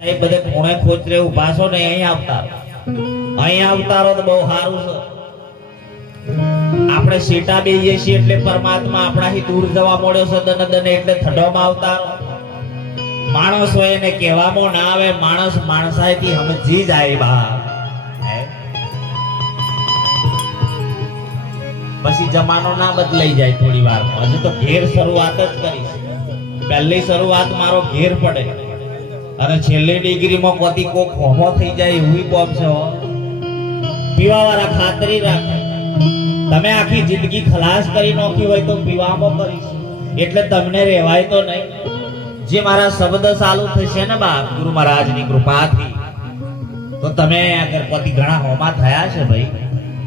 એ બધે ખૂણે ખોચરે ઉભા છો ને અહીં આવતારો તો બહુ સારું છે. આપણે સીટા બેહીએ છીએ એટલે પરમાત્મા આપણાથી દૂર જવા મળ્યો છે દન દન એટલે થડોમાં આવતારો. માણસ હોય એને કહેવામાં ના આવે, માણસ માણસાઈથી સમજી જાય બા. પછી જમાનો ના બદલાઈ જાય થોડી વાર. હજુ તો ઘેર શરૂઆત જ કરીશ. પહેલી શરૂઆત મારો ઘેર પડે અને છેલ્લી ડિગ્રીમાં કોતી કોક હોમો થઈ જાય એવું કોમ છે. પીવા વાળા ખાતરી રાખે. તમે આખી જિંદગી ખલાસ કરી નાખી હોય તો પીવામાં કરીશ એટલે તમને રહેવાય તો નહીં. જે મારા શબ્દ ચાલુ થશે ને બાપ ગુરુ મહારાજની કૃપાથી તો તમે આગળ કોતી ઘણા હોમા થયા છે ભાઈ,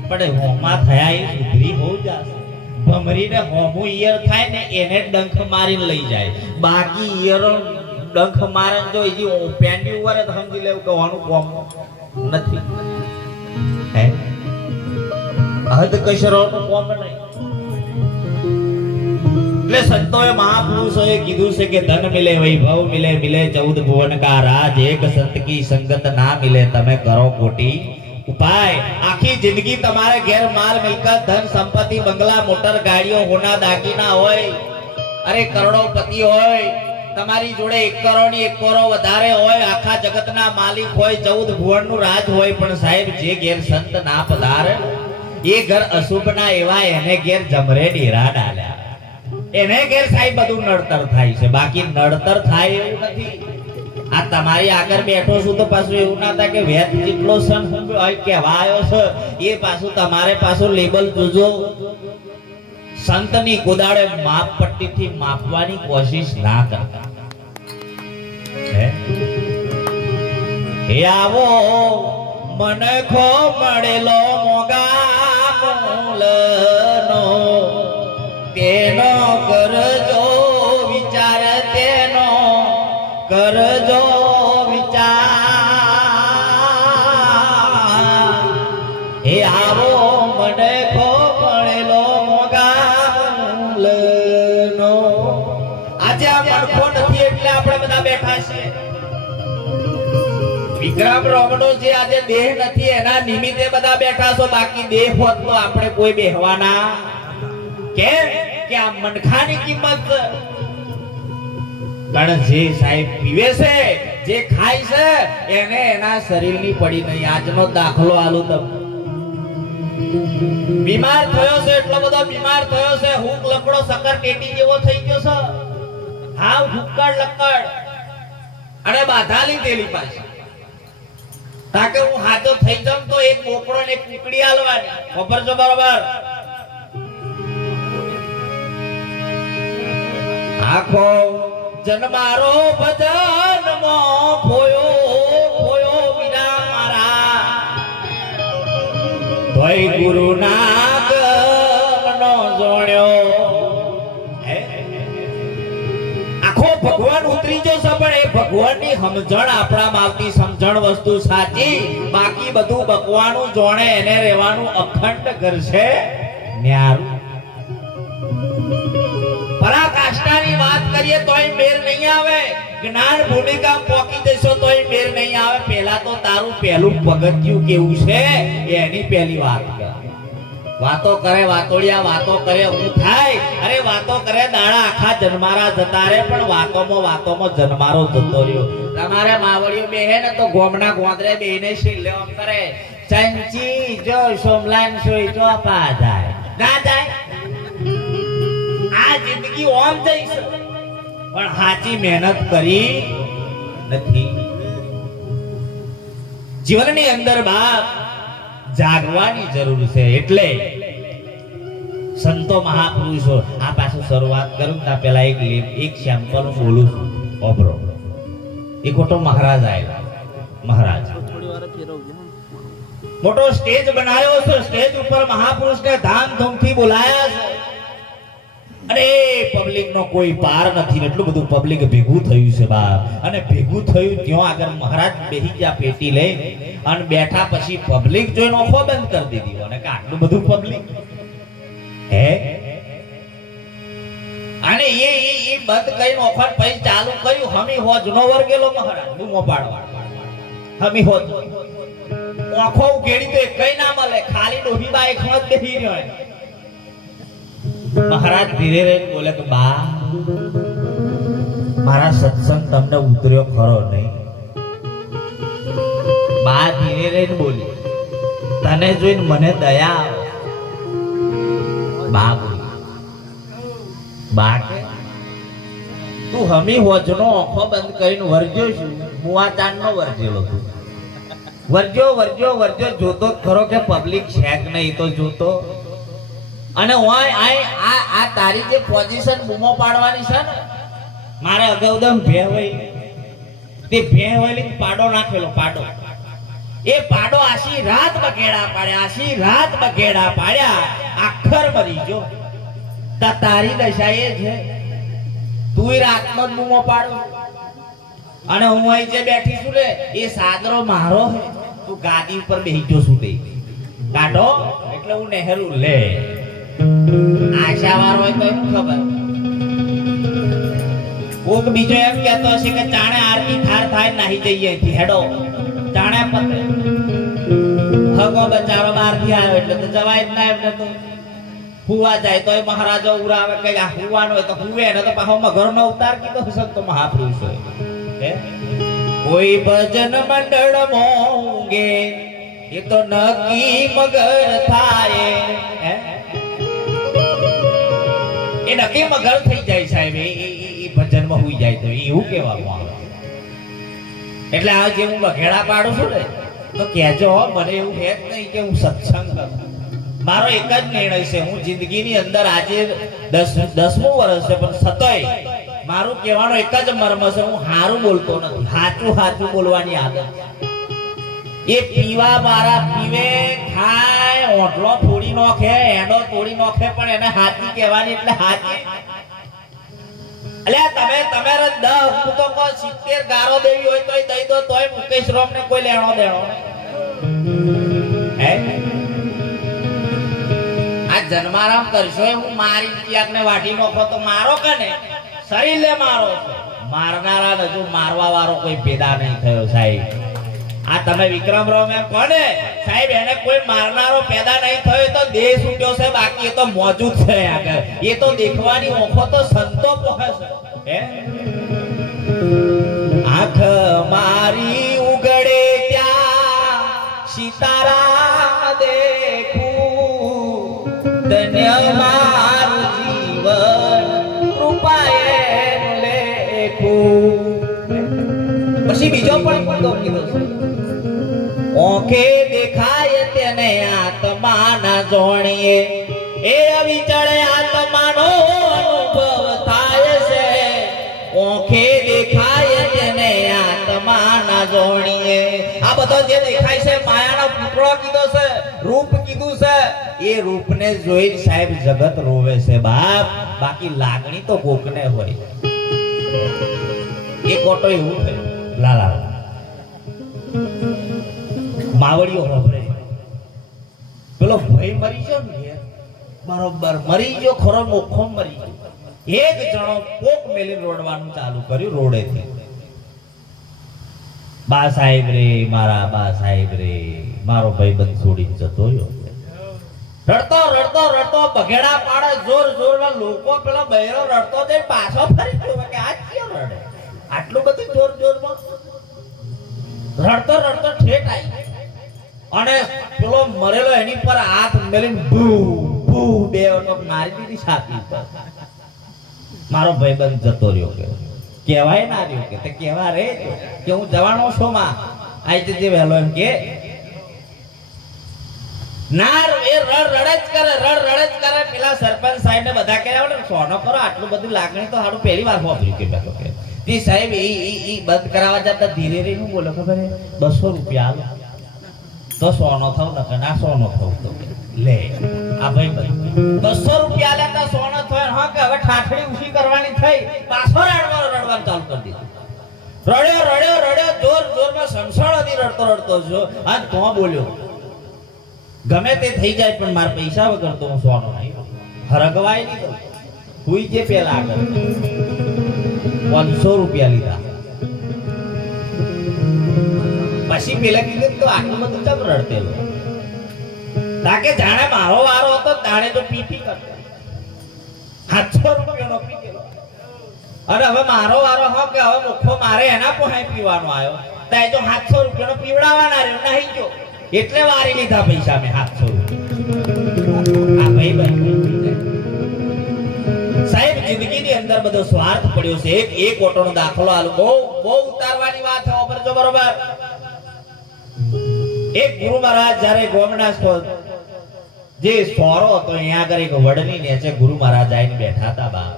પણ હોમા થયા એ સુધરી બહુ જશે. ભમરીને હોમું ઈયર થાય ને એને ડંખ મારીને લઈ જાય, બાકી ઈયરો ડંખ મારે જો એજી પેન્ડી ઉપર જ સમજી લેવું કે આનું કોમ નથી. હે હદ કશરોનું કોમ નહીં. એટલે સંતોએ મહાપુરુષોએ કીધું છે કે ધન મિલે વૈભવ મિલે મિલે 14 ભુવન કા રાજ, એક સંત કી સંગત ના મિલે તમે કરો કોટી ઉપાય. આખી જિંદગી તમારે ઘેર માલ મિલકત ધન સંપત્તિ બંગલા મોટર ગાડીઓ હોના દાગીના હોય, અરે કરોડોપતિ હોય, તમારી જોડે 1 કરોડ ની 1 કરોડ વધારે હોય, આખા જગતના માલિક હોય, 14 ભુવન નું રાજ હોય, પણ સાહેબ જે ઘેર સંત ના પધારે એ ઘર અશુભ ના એવા એને ઘેર જમરે ડેરા ડાલ્યા. એને ઘેર સાહેબ બધું નડતર થાય છે, બાકી નડતર થાય એવું નથી. આ તમારી આગળ બેઠો છું તો પાછું એવું ના થાય કે વેદ જેટલો સન કહેવા આવ્યો છે એ પાછું તમારે પાછું લેબલ જોજો. સંતની કોદાળે માપ પટ્ટીથી માપવાની કોશિશ ના કરતા. હે આવો મને ખો મળેલો મોગા મૂલનો, તેનો કરજો વિચાર, તેનો કરજો વિચાર. હે આવો મને ખો મળેલો મોગાનો. આજે આ પડખો નથી એટલે આપણે બધા બેઠા છે. વિક્રમ રોમનો જે આજે દેહ નથી એના નિમિત્તે બધા બેઠા છો, બાકી દેહ હોત તો આપણે કોઈ બેહવાના. કેમ કે આ મનખાની કિંમત. પણ જે સાહેબ પીવે છે, જે ખાય છે એને એના શરીરની પડી નહીં. આજનો દાખલો આલું તમને. બીમાર થયો છે, એટલો બધો બીમાર થયો છે, હુક લકડો સકર ટેટી જેવો થઈ ગયો છે, હાવ હુક્કડ લક્કડ, અને બાધા લીધેલી પાછી. તાકે હું હાથો થઈ જાઉં તો એક બોકડો ને એક કુકડી આલવાની. ખબર છે બરોબર? આખો જન્મારો ભજન માં ખોયો ખોયો વિના મારા, ભાઈ ગુરુ ના ગમનો જોણ્યો. આખો ભગવાન ઉતરી જશે પણ એ ભગવાનની સમજણ આપણામાં આવતી સમજણ વસ્તુ સાચી, બાકી બધું ભગવાનનું જોણે એને રહેવાનું અખંડ કરશે ન્યારું. પરાકાષ્ઠાની વાત કરીએ તોય મેર નહીં આવે, જ્ઞાન ભૂમિકા પોકી દેશો તોય મેર નહીં આવે. પહેલા તો તારું પહેલું પગથિયું કેવું છે એની પહેલી વાત કર. વાતો કરે વાતોડિયા, વાતો કરે હું થાય, અરે વાતો કરે દાડા આખા જન્મારા જતા રહે, પણ વાતોમાં જન્મારો જતો રહ્યો. તમારે માવડીઓ બેહે ને તો ગોમના ગોંદરે બેહીને શીલ્યો કરે, ચંચી જો સોમલાન સોઈ જો પા જાય ના જાય. આ જિંદગી ઓમ જઈશ પણ સાચી મહેનત કરી નથી. જીવનની અંદર બાપ જાગવાની જરૂર છે. એટલે સંતો મહાપુરુષો, આ પાછું શરૂઆત કરું ત્યાં પેલા એક સેમ્પલ બોલું છું. ઓબરો એક મોટો મહારાજ આવેલા. મહારાજ મોટો સ્ટેજ બનાવ્યો છે, સ્ટેજ ઉપર મહાપુરુષને ધામધૂમથી બોલાયા છે. અરે પબ્લિક નો કોઈ પાર નથી, એટલું બધું પબ્લિક ભેગું થયું છે બાપ. અને ભેગું થયું ત્યાં આગળ મહારાજ બેહી ગયા પેટી લઈ, અને બેઠા પછી પબ્લિક જોઈને ઓફો બંધ કરી દીધી. અને કે આટલું બધું પબ્લિક હે. અને એ બંધ કરીને ઓફર પછી ચાલુ કર્યું હમી હોજ નો વર્ગેલો મહારાજ બૂમો પાડવા હમી હોજ આંખો ઉઘેડી તો કઈ ના મળે ખાલી ડોહી બાઈ ખમત બેહી રહ્યો મહારાજ ધીરે રહીને બોલે કે બા મારા સત્સંગ તમને ઉતર્યો ખરો નહીં બા ધીરે રહીને બોલી તને જોઈને મને દયા આવે બા બોલી બા કે તું હમી હોજનો આંખો બંધ કરીને વર્જ્યો છું હું આ ચાંદનો વર્જેલો છું વર્જ્યો વર્જ્યો વર્જ્યો જોતો ખરો કે પબ્લિક છે કે નહીં તો જોતો અને આ તારી જે પોઝિશન બૂમો પાડવાની છે ને મારે અગાઉદમ ભેવઈ તે ભેવઈ પાડો નાખેલો પાડો એ પાડો આશી રાત બગેડા પાડ્યા આખર મરી જો તારી દશા એ છે તું રાતનો જ બૂમો પાડો અને હું અહીં જે બેઠી છું ને એ સાદરો મારો હે તું ગાદી ઉપર બેહી જો છું તે કાઢો એટલે હું નહેરું લે આશાવાર હોય તો એમ ખબર કોક બીજો એમ કહેતો હશે કે જાણે આરતી થાર થાય નાહી જઈએ અહીંથી હેડો જાણે પતે હગો બચારો બહાર થી આવે એટલે તો જવાય જ ના એમને તો હુવા જાય તો મહારાજો ઉરાવે કઈ આ હુવાનો હોય તો હુવે ને તો પાછો ઘરનો અવતાર કીધો સંતો મહાપુરુષ હોય કોઈ ભજન મંડળ મોંગે એ તો નકી મગર થાય એ નકી મગર થઈ જાય સાહેબ એ ભજન માં હુઈ જાય તો એવું કહેવાનું આવે એટલે આ જે હું બઘેડા પાડું છું ને તો કહેજો મને એવું છે જ નહીં કે હું સત્સંગ કરું મારો એક જ નિર્ણય છે હું જિંદગીની અંદર આજે 10મું વર્ષ છે પણ સતોય મારું કહેવાનો એક જ મર્મ છે હું હારું બોલતો નથી હાચું બોલવાની આદત એ પીવા મારા પીવે ખાય ઓટલો ફોડી નોખે એનો તોડી નોખે પણ એને હાચી કહેવાની એટલે હાચી અલ્યા તમે 10 હું તો 70 ગારો દેવી હોય તોય દઈ દો તોય મુકેશ રોમ ને કોઈ લેણો દેણો હે આ જન્મારામ કરશો હું મારી ક્યાંક ને વાટી નોખો તો મારો કને શરીર લે મારો મારનારા હજુ મારવા વાળો કોઈ પેદા નહીં થયો સાહેબ આ તમે વિક્રમ રોમ એમ કોને સાહેબ એને કોઈ મારનારો પેદા નહીં થયો તો દેહ છૂટ્યો છે બાકી એ તો મોજૂદ છે આગળ એ તો દેખવાની ઓખો તો સંતો પોહે છે આંખ મારી ઉગડે ત્યાં સિતારા દેખું ધન્ય મારું જીવન કૃપાએ લેખું પછી બીજો પણ કીધો છે ઓંખે દેખાય તેને આત્માના જોણીએ એ અવિચળ આત્માનો અનુભવ થાય છે ઓંખે દેખાય તેને આત્માના જોણીએ આ બધો જે દેખાય છે માયાનો પુતળો કીધો છે રૂપ કીધું છે એ રૂપને જોઈ સાહેબ જગત રોવે છે બાપ બાકી લાગણી તો કોકને હોય એ કોટો એવું થયું લાલા માવડીઓ હોભરે પેલો ભાઈ મરી ગયો ને બરોબર મરી ગયો ખરો મોખો મરી ગયો એક જણો કોક મેલી રોડવાનું ચાલુ કર્યું રોડેથી બા સાહેબ રે મારો ભાઈ બંધ છોડીને જતો રહ્યો રડતો બઘેડા પાડે જોરમાં લોકો પેલા બહેરો રડતો જઈ પાછો ફરી ગયો કે આ ક્યાં રડે આટલું બધું જોરમાં રડતો ઠેઠ આવી અને પેલો મરેલો એની પર હાથ મેલીને ભૂ બે વખત મારી દીધી છાતી પર મારો ભાઈબંધ જતો રહ્યો કે કહેવાય ના રહ્યો કે તે કહેવા રે કે હું જવાનો છું માં આઈ જજે વહેલો એમ કે ના એ રડ જ કરે પેલા સરપંચ સાહેબ ને બધા કહેવા સોનો કરો આટલું બધું લાગણી તો સારું પહેલી વાર વાપર્યું કે બેઠો કે તે સાહેબ ઈ બંધ કરાવવા જતા ધીરે રહી હું બોલો ખબર હે 200 રૂપિયા આલો તો સોનો થવ ન ના સોનો થવ તો લે આ ભાઈ 200 રૂપિયા લેતા સોનો થયો હા કે હવે ઠાઠડી ઉછી કરવાની થઈ પાછો રડવાનું ચાલુ કરી દીધું રડ્યો જોરમાં સંસાળાથી રડતો જો આ તો બોલ્યો ગમે તે થઈ જાય પણ મારા પૈસા વગર તો હું સોનો નહીં હરગવાય નહીં કરું હુઈ જે પેલા આગળ ₹500 લીધા. પછી પેલા કીધું તો આટલું બધું ચમ રડતેલો? તાકે જાણે મારો વારો હતો તાણે તો પીપી કરતો. ₹700 પી ગયેલો. અરે હવે મારો વારો હો કે હવે મુખો મારે એના પોહાય પીવાનો આવ્યો. તાય તો ₹700 પીવડાવવાના રહ્યો નહીં ગયો એટલે વારી લીધા પૈસા મેં ₹700. આ ભાઈ સાહેબ જિંદગીની અંદર બધો સ્વાર્થ પડ્યો છે. એક ઓટોનો દાખલો આલો. બહુ ઉતારવાની વાત છે બરોબર બરોબર. એક ગુરુ મહારાજ જ્યારે ગોમના જે સોરો હતો અહીંયા આગળ એક વડની નીચે ગુરુ મહારાજ આવીને બેઠા હતા બા.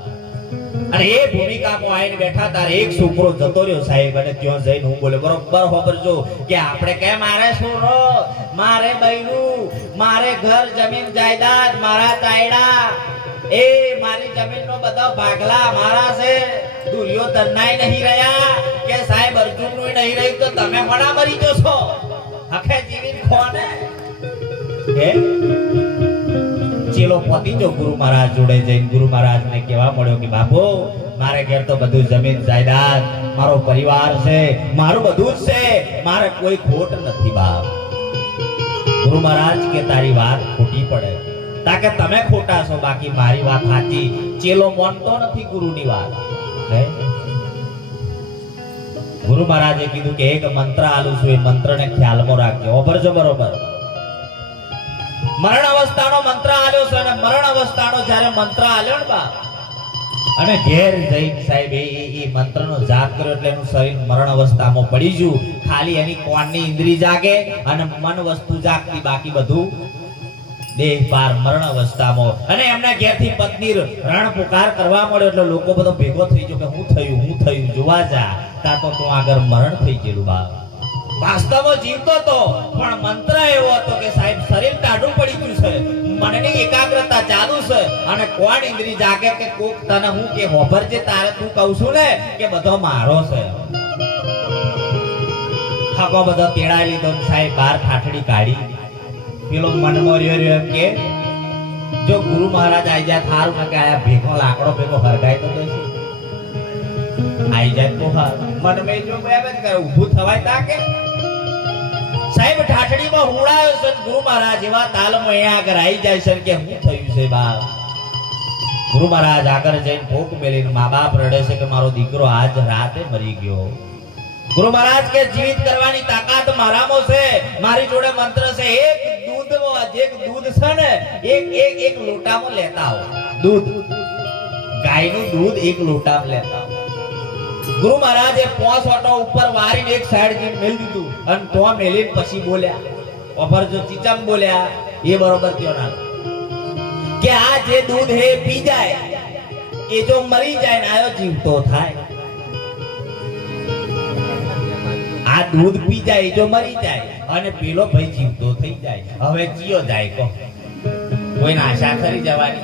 અને એ ભૂમિકામાં આવીને બેઠા હતા. એક છોકરો જતો રહ્યો સાહેબ અને ત્યાં જઈને હું બોલે બરોબર હોબરજો કે આપણે કેમ મારે સોરો મારે બૈરું મારે ઘર જમીન જાયદાદ મારા તાયડા એ મારી જમીનનો બધા ભાગલા મારા છે. દુર્યોધનનાય નહીં રહ્યા કે સાહેબ અર્જુનનું નહીં રહ્યું તો તમે મણા મરી જશો. હખે જીવીને ખોને હે ચેલો પતી જો ગુરુ મહારાજ જોડે જઈને ગુરુ મહારાજને કહેવા મળ્યો કે બાપુ મારે ઘેર તો બધું જમીન જાયદાદ મારો પરિવાર છે મારું બધું જ છે મારે કોઈ ખોટ નથી બાપ. ગુરુ મહારાજ કે તારી વાત ખોટી પડે તાકે તમે ખોટા છો બાકી મારી વાત સાચી. ચેલો માનતો નથી ગુરુની વાત. ગુરુ મહારાજે કીધું કે એક મંત્ર આલું છું એ મંત્રને ખ્યાલમાં રાખજો. ઓભરજો બરોબર. મરણ અવસ્થાનો મંત્ર આલ્યો છે અને મરણ અવસ્થાનો જ્યારે મંત્ર આલ્યો ને બા અને ઘેર જઈને સાહેબ એ મંત્રનો જાપ કર્યો એટલે એનું શરીર મરણ અવસ્થામાં પડી ગયું. ખાલી એની કોણની ઇન્દ્રિય જાગે અને મન વસ્તુ જાગતી બાકી બધું દેહ પાર મરણ અવસ્થામાં. અને એમના ઘેરથી પત્ની રણ પુકાર કરવા મળ્યો એટલે લોકો બધો ભેગો થઈ ગયો કે હું થયું જોવા જા તા તો તું આગળ મરણ થઈ ગયેલું બા. વાસ્તવમાં જીવતો તો પણ મંત્ર એવો હતો કે સાહેબ શરીર ટાઢું પડી ગયું છે મનની એકાગ્રતા ચાલુ છે અને કોણ ઇન્દ્રિય જાગે કે કોક તને હું કે હોભરજે તારે તું કહું છું ને કે બધો મારો છે. હકો બધો તેડાઈ લીધો સાહેબ બહાર ઠાઠડી કાઢી. પેલો મનમાં રહ્યો એમ કે જો ગુરુ મહારાજ આઈ જાય થારું ને કે આયા ભેગો લાકડો ભેગો હરગાય તો દેશે આઈ જાય તો હા મન મે જો એમ જ કરે ઊભું થવાય તા કે સાહેબ ઠાઠડીમાં હુડાયો છે ગુરુ મહારાજ એવા તાલમાં અહીંયા આગળ આવી જાય છે કે હું થયું છે બા. ગુરુ મહારાજ આગળ જઈને ભોગ મેલીને મા બાપ રડે છે કે મારો દીકરો આજ રાતે મરી ગયો. ગુરુ મહારાજ કે જીવિત કરવાની તાકાત મારામાં છે મારી જોડે મંત્ર છે. એક દૂધ છે ને એક લોટામાં લેતા આવો. દૂધ ગાયનું દૂધ એક લોટામાં લેતા આવો. ગુરુ મહારાજે 5 ઓટો ઉપર વારીને એક સાઈડ જઈને મેલી દીધું અને તો મેલીને પછી બોલ્યા ઓફર જો ચીચમ બોલ્યા એ બરોબર કયો ના કે આ જે દૂધ હે પી જાય એ જો મરી જાય ને આયો જીવતો થાય. આ દૂધ પી જાય જો મરી જાય અને પેલો ભાઈ જીવતો થઈ જાય. હવે જીયો જાય કો કોઈને આશા કરી જવાની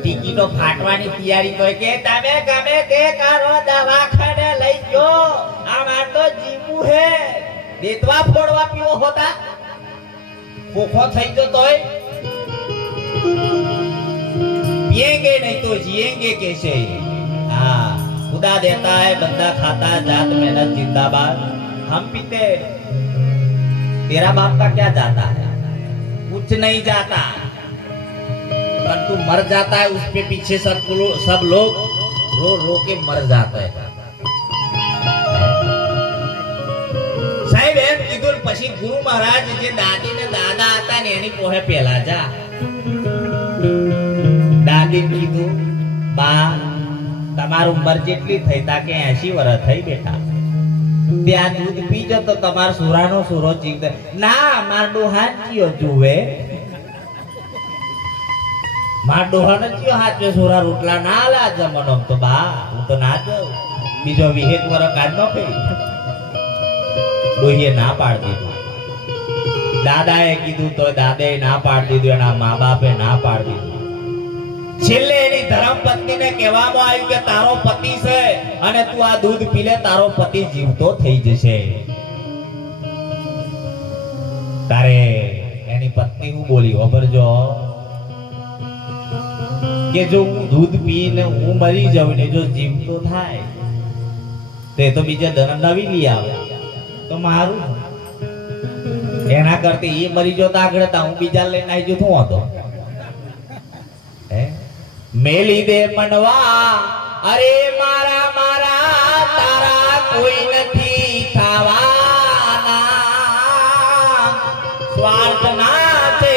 ટિકિટો ફાટવાની તૈયારી તો કે તમે ગમે તે કરો દવાખાને લઈ ગયો આમાં તો જીવું હે દેતવા ફોડવા પીવો હોતા કોખો થઈ ગયો તોય पिएंगे नहीं तो जिएंगे कैसे. हाँ खुदा देता है बंदा खाता जात मेहनत जिंदाबाद. हम पीते तेरा बाप का क्या जाता है कुछ नहीं जाता पर तू मर जाता है उसके पीछे सब लोग रो रो के मर जाते हैं. સાહેબ એમ કીધું પછી ગુરુ મહારાજ જે દાદી ને દાદા હતા ને એની પોહે પેલા જા. દાદી કીધું બા તમારું ઉંમર જેટલી થઈ તા કે 80 વર્ષ થઈ બેઠા ત્યાં દૂધ પીજો તો તમાર સુરાનો સુરો જીવ ના માર ડોહાન જીઓ જુએ માર ડોહાન જીઓ હાચે સુરા રોટલા ના લા જમનો તો બા હું તો ના જાઉં બીજો 20 વર્ષ કાઢ નો પઈ. ડોહીએ ના પાડી દીધું. દાદાએ કીધું તો દાદાએ ના પાડી દીધું. એના મા બાપે ના પાડી દીધું. છેલ્લે એની ધર્મ પત્નીને કહેવામાં આવ્યું કે તારો પતિ છે અને તું આ દૂધ પી લે તારો પતિ જીવતો થઈ જશે. તારે એની પત્ની હું બોલી ખબરજો કે જો હું દૂધ પીને હું મરી જાઉં ને જો જીવતો થાય તે તો બીજા ધન નવી લઈ આવે તો મારું એના કરતી એ મરી જો તો આગળ હતા હું બીજા લઈને આવી જતો હતો મેલી દે મનવા અરે મારા મારા તારા કોઈ નથી થવાના સ્વાર્થ ના છે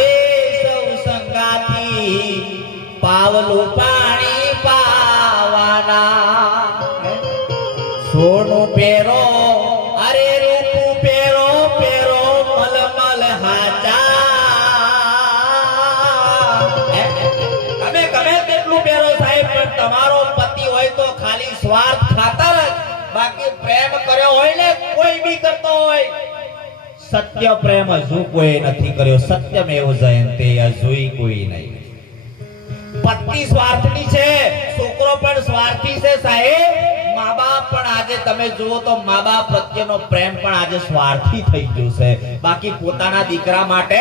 સૌ સંગાથી પાવલું પાણી પાવાના સોનું પેરો અરે રૂપું પેરો પેરો મલમલ હાચા તમે ગમે તેટલું પેરો સાહેબ પણ તમારો પતિ હોય તો ખાલી સ્વાર્થ ખાતર જ બાકી પ્રેમ કર્યો હોય ને કોઈ બી કરતો હોય સત્ય પ્રેમ હજુ કોઈ નથી કર્યો સત્યમેવ જયંતે હજુય કોઈ નહીં પત્ની સ્વાર્થની છે છોકરો પણ સ્વાર્થી છે સાહેબ મા બાપ પણ આજે તમે જુઓ તો મા બાપ પ્રત્યેનો પ્રેમ પણ આજે સ્વાર્થી થઈ ગયો છે બાકી પોતાના દીકરા માટે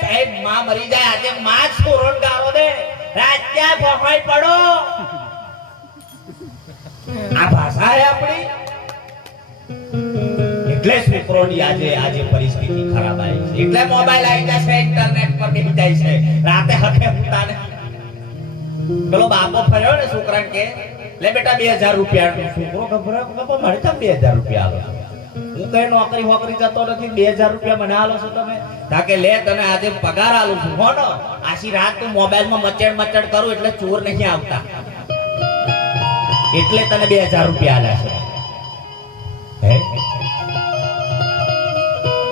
સાહેબ માં મરી જાય આજે માં જ છોરોને ગાળો દે રાજ્યા ભોફાઈ પડો આ ભાષા છે આપણી એટલે છોકરોની આજે પરિસ્થિતિ ખરાબ આવી છે એટલે મોબાઈલ આવી જાય છે ઇન્ટરનેટ પર બેસી જાય છે રાતે હકે ઉઠતા ને પેલો બાપો ફર્યો ને છોકરાને કે લે બેટા 2000 રૂપિયા છોકરો ગભરાયો બાપા મને તો 2000 રૂપિયા આલો હું કઈ નોકરી વોકરી જતો નથી 2000 રૂપિયા મને આલો છો તમે તાકે લે તને આજે પગાર આલું છું હોનો આશી રાત તું મોબાઈલમાં મચડ કરું એટલે ચોર નહીં આવતા એટલે તને 2000 રૂપિયા આલ્યા છે હે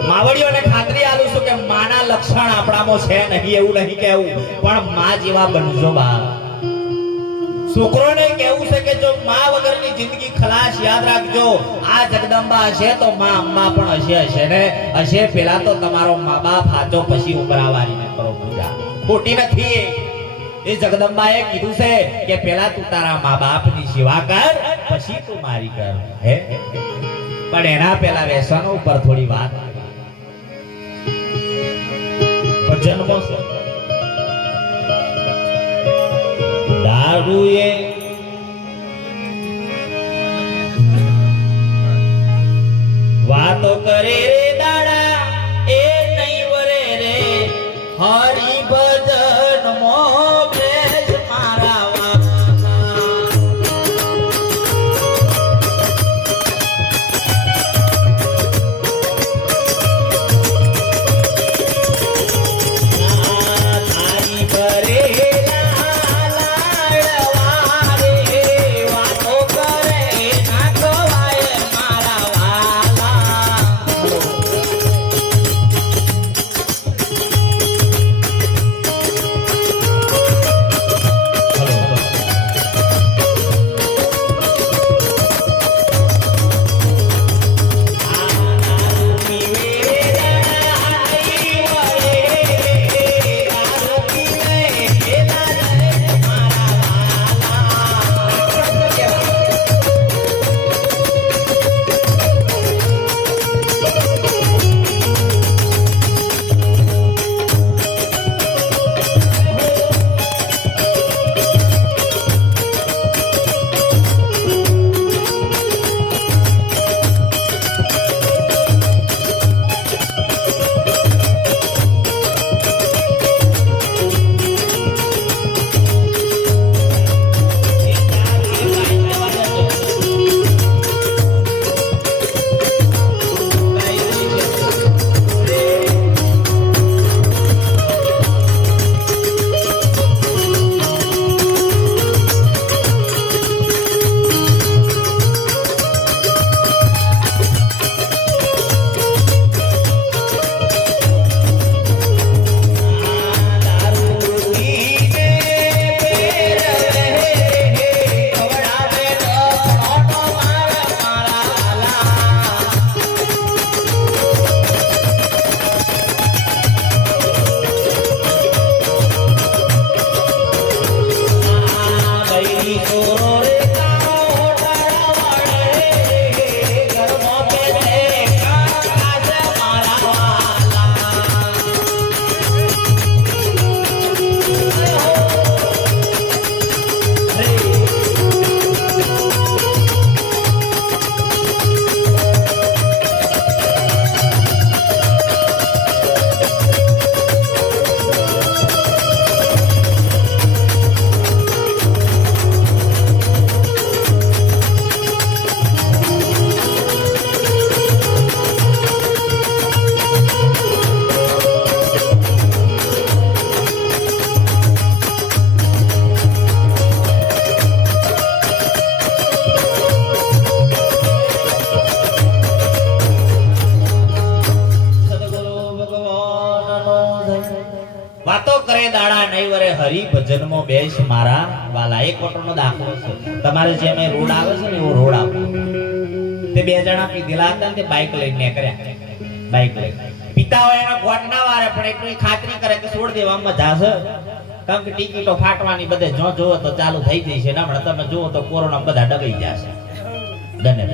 માવડીઓને ખાતરી આલું છું કે માના લક્ષણ આપણામાં છે નહીં એવું નહીં કહેવું પણ માં જેવા બનજો બા છોકરોને કેવું છે કે જો માં વગરની જિંદગી ખલાસ યાદ રાખજો આ જગદંબા હશે તો માં અંબા પણ હશે ને હશે પેલા તો તમારો મા બાપ હાચો પછી ઉભરાવાની ને કરો પૂજા ખોટી નથી એ જગદંબાએ કીધું છે કે પેલા તું તારા મા બાપની સેવા કર પછી તું મારી કર હે પણ એના પેલા વ્યસનો ઉપર થોડી વાત જન્મો છે દારૂએ વાતો કરે રે દાડા એ નહીં વરે રે હરી ભજન મો પ્રેસ મારા વાતો કરે દાડા નહીં વરે હરિ ભજનમાં બેસ મારા વાલા. એક વટનો દાખલો છે. તમારે જે મેં રોડ આવે છે ને એવો રોડ આવે. તે બે જણા પીધેલા હતા ને તે બાઇક લઈને નીકળ્યા. બાઇક લઈને પિતા હોય એના ગોટ ના વારે પણ એટલી ખાતરી કરે કે છોડ દેવામાં મજા છે. કારણ કે ટિકિટો ફાટવાની બધે જો જોવો તો ચાલુ થઈ જશે ને હમણાં તમે જુઓ તો કોરોના બધા ડબાઈ જશે. ધને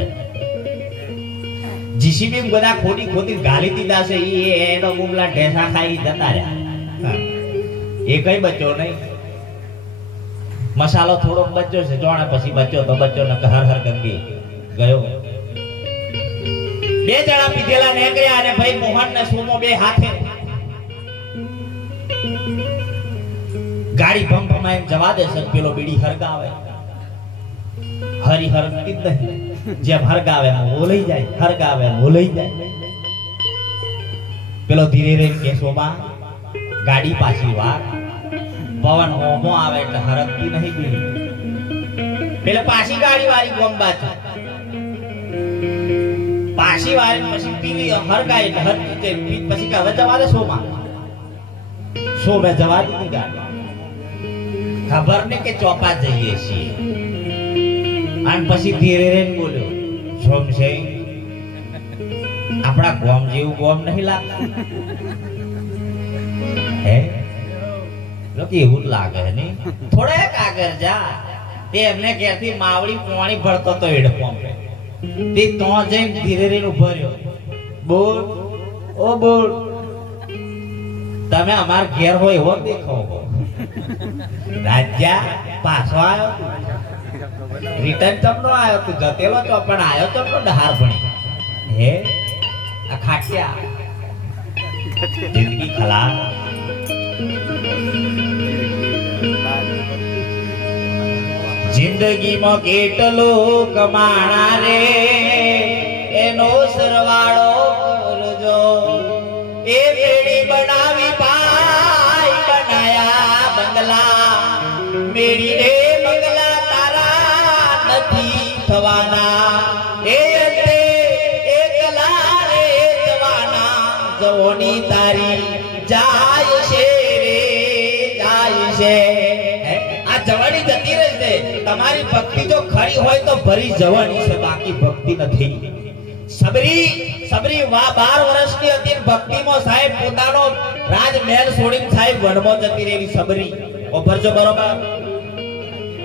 જીસીબી બધા ખોટી ખોટી ગાલી દીધા છે. એનો ગુમલા ઢેસા ખાઈ જતા રહ્યા. એ કઈ બચ્યો નહીં. મસાલો થોડોક બચ્યો છે જોણે પછી બચ્યો તો બચ્યો ને હર હર ગંગી ગયો. બે જણા પીધેલા નીકળ્યા અને ભાઈ મોહન ને સોમો બે હાથે ગાડી ભમભમાઈને જવા દે છે. પેલો બીડી હરગાવે. હરી હરગતી જ નહીં. જેમ હરગાવે બોલાઈ જાય, હરગાવે બોલાઈ જાય. પેલો ધીરે ધીરે કે સોમા ગાડી પાછી વાર. પવન હોમો આવે એટલે હરકતી નહીં બીડી. પેલે પાછી ગાડી વાળી ગોમબા છે. પાછી વાળી પછી પીલી હરગાય એટલે હરકતી પછી કે હવે જવા દે સોમા. સોમે જવા દીધી ગાડી. ખબર ને કે ચોપા જઈએ છીએ. અને પછી ધીરે ધીરે બોલ્યો સોમ છે આપણા ગોમ જેવું ગોમ નહીં લાગતું. હે લોકો એવું લાગે ને થોડેક આગળ જા. તે એમને ક્યાંથી માવડી પાણી ભરતો તો હેડફોન તે તો જઈને ધીરે ધીરે ઉભો રહ્યો. બોલ ઓ બોલ તમે અમાર ઘેર હોય એવો દેખાવો. રાજ્યા પાછો આવ્યો. રિટર્ન ચમનો આવ્યો તું જતેલો તો પણ આવ્યો ચમનો ડહાર ભણી. હે આ ખાટિયા જિંદગી ખલા. જિંદગીમાં કેટલો કમાણા રે એનો સરવાળો કરજો. એ મેળી બનાવી પાઈ બનાયા બંગલા. મેળીને બંગલા તારા નથી થવાના. એ અંતે એકલા રે જવાના. જવોની તારી જાય છે રે જાય છે. આ જવાની જતી રહેશે. તમારી ભક્તિ જો ખરી હોય તો ભરી જવાની છે, બાકી ભક્તિ નથી. સબરી 12 વર્ષની હતી. ભક્તિમાં સાહેબ પોતાનો રાજમહેલ છોડીને સાહેબ વનમાં જતી રહેલી સબરી. ઓભરજો બરોબર.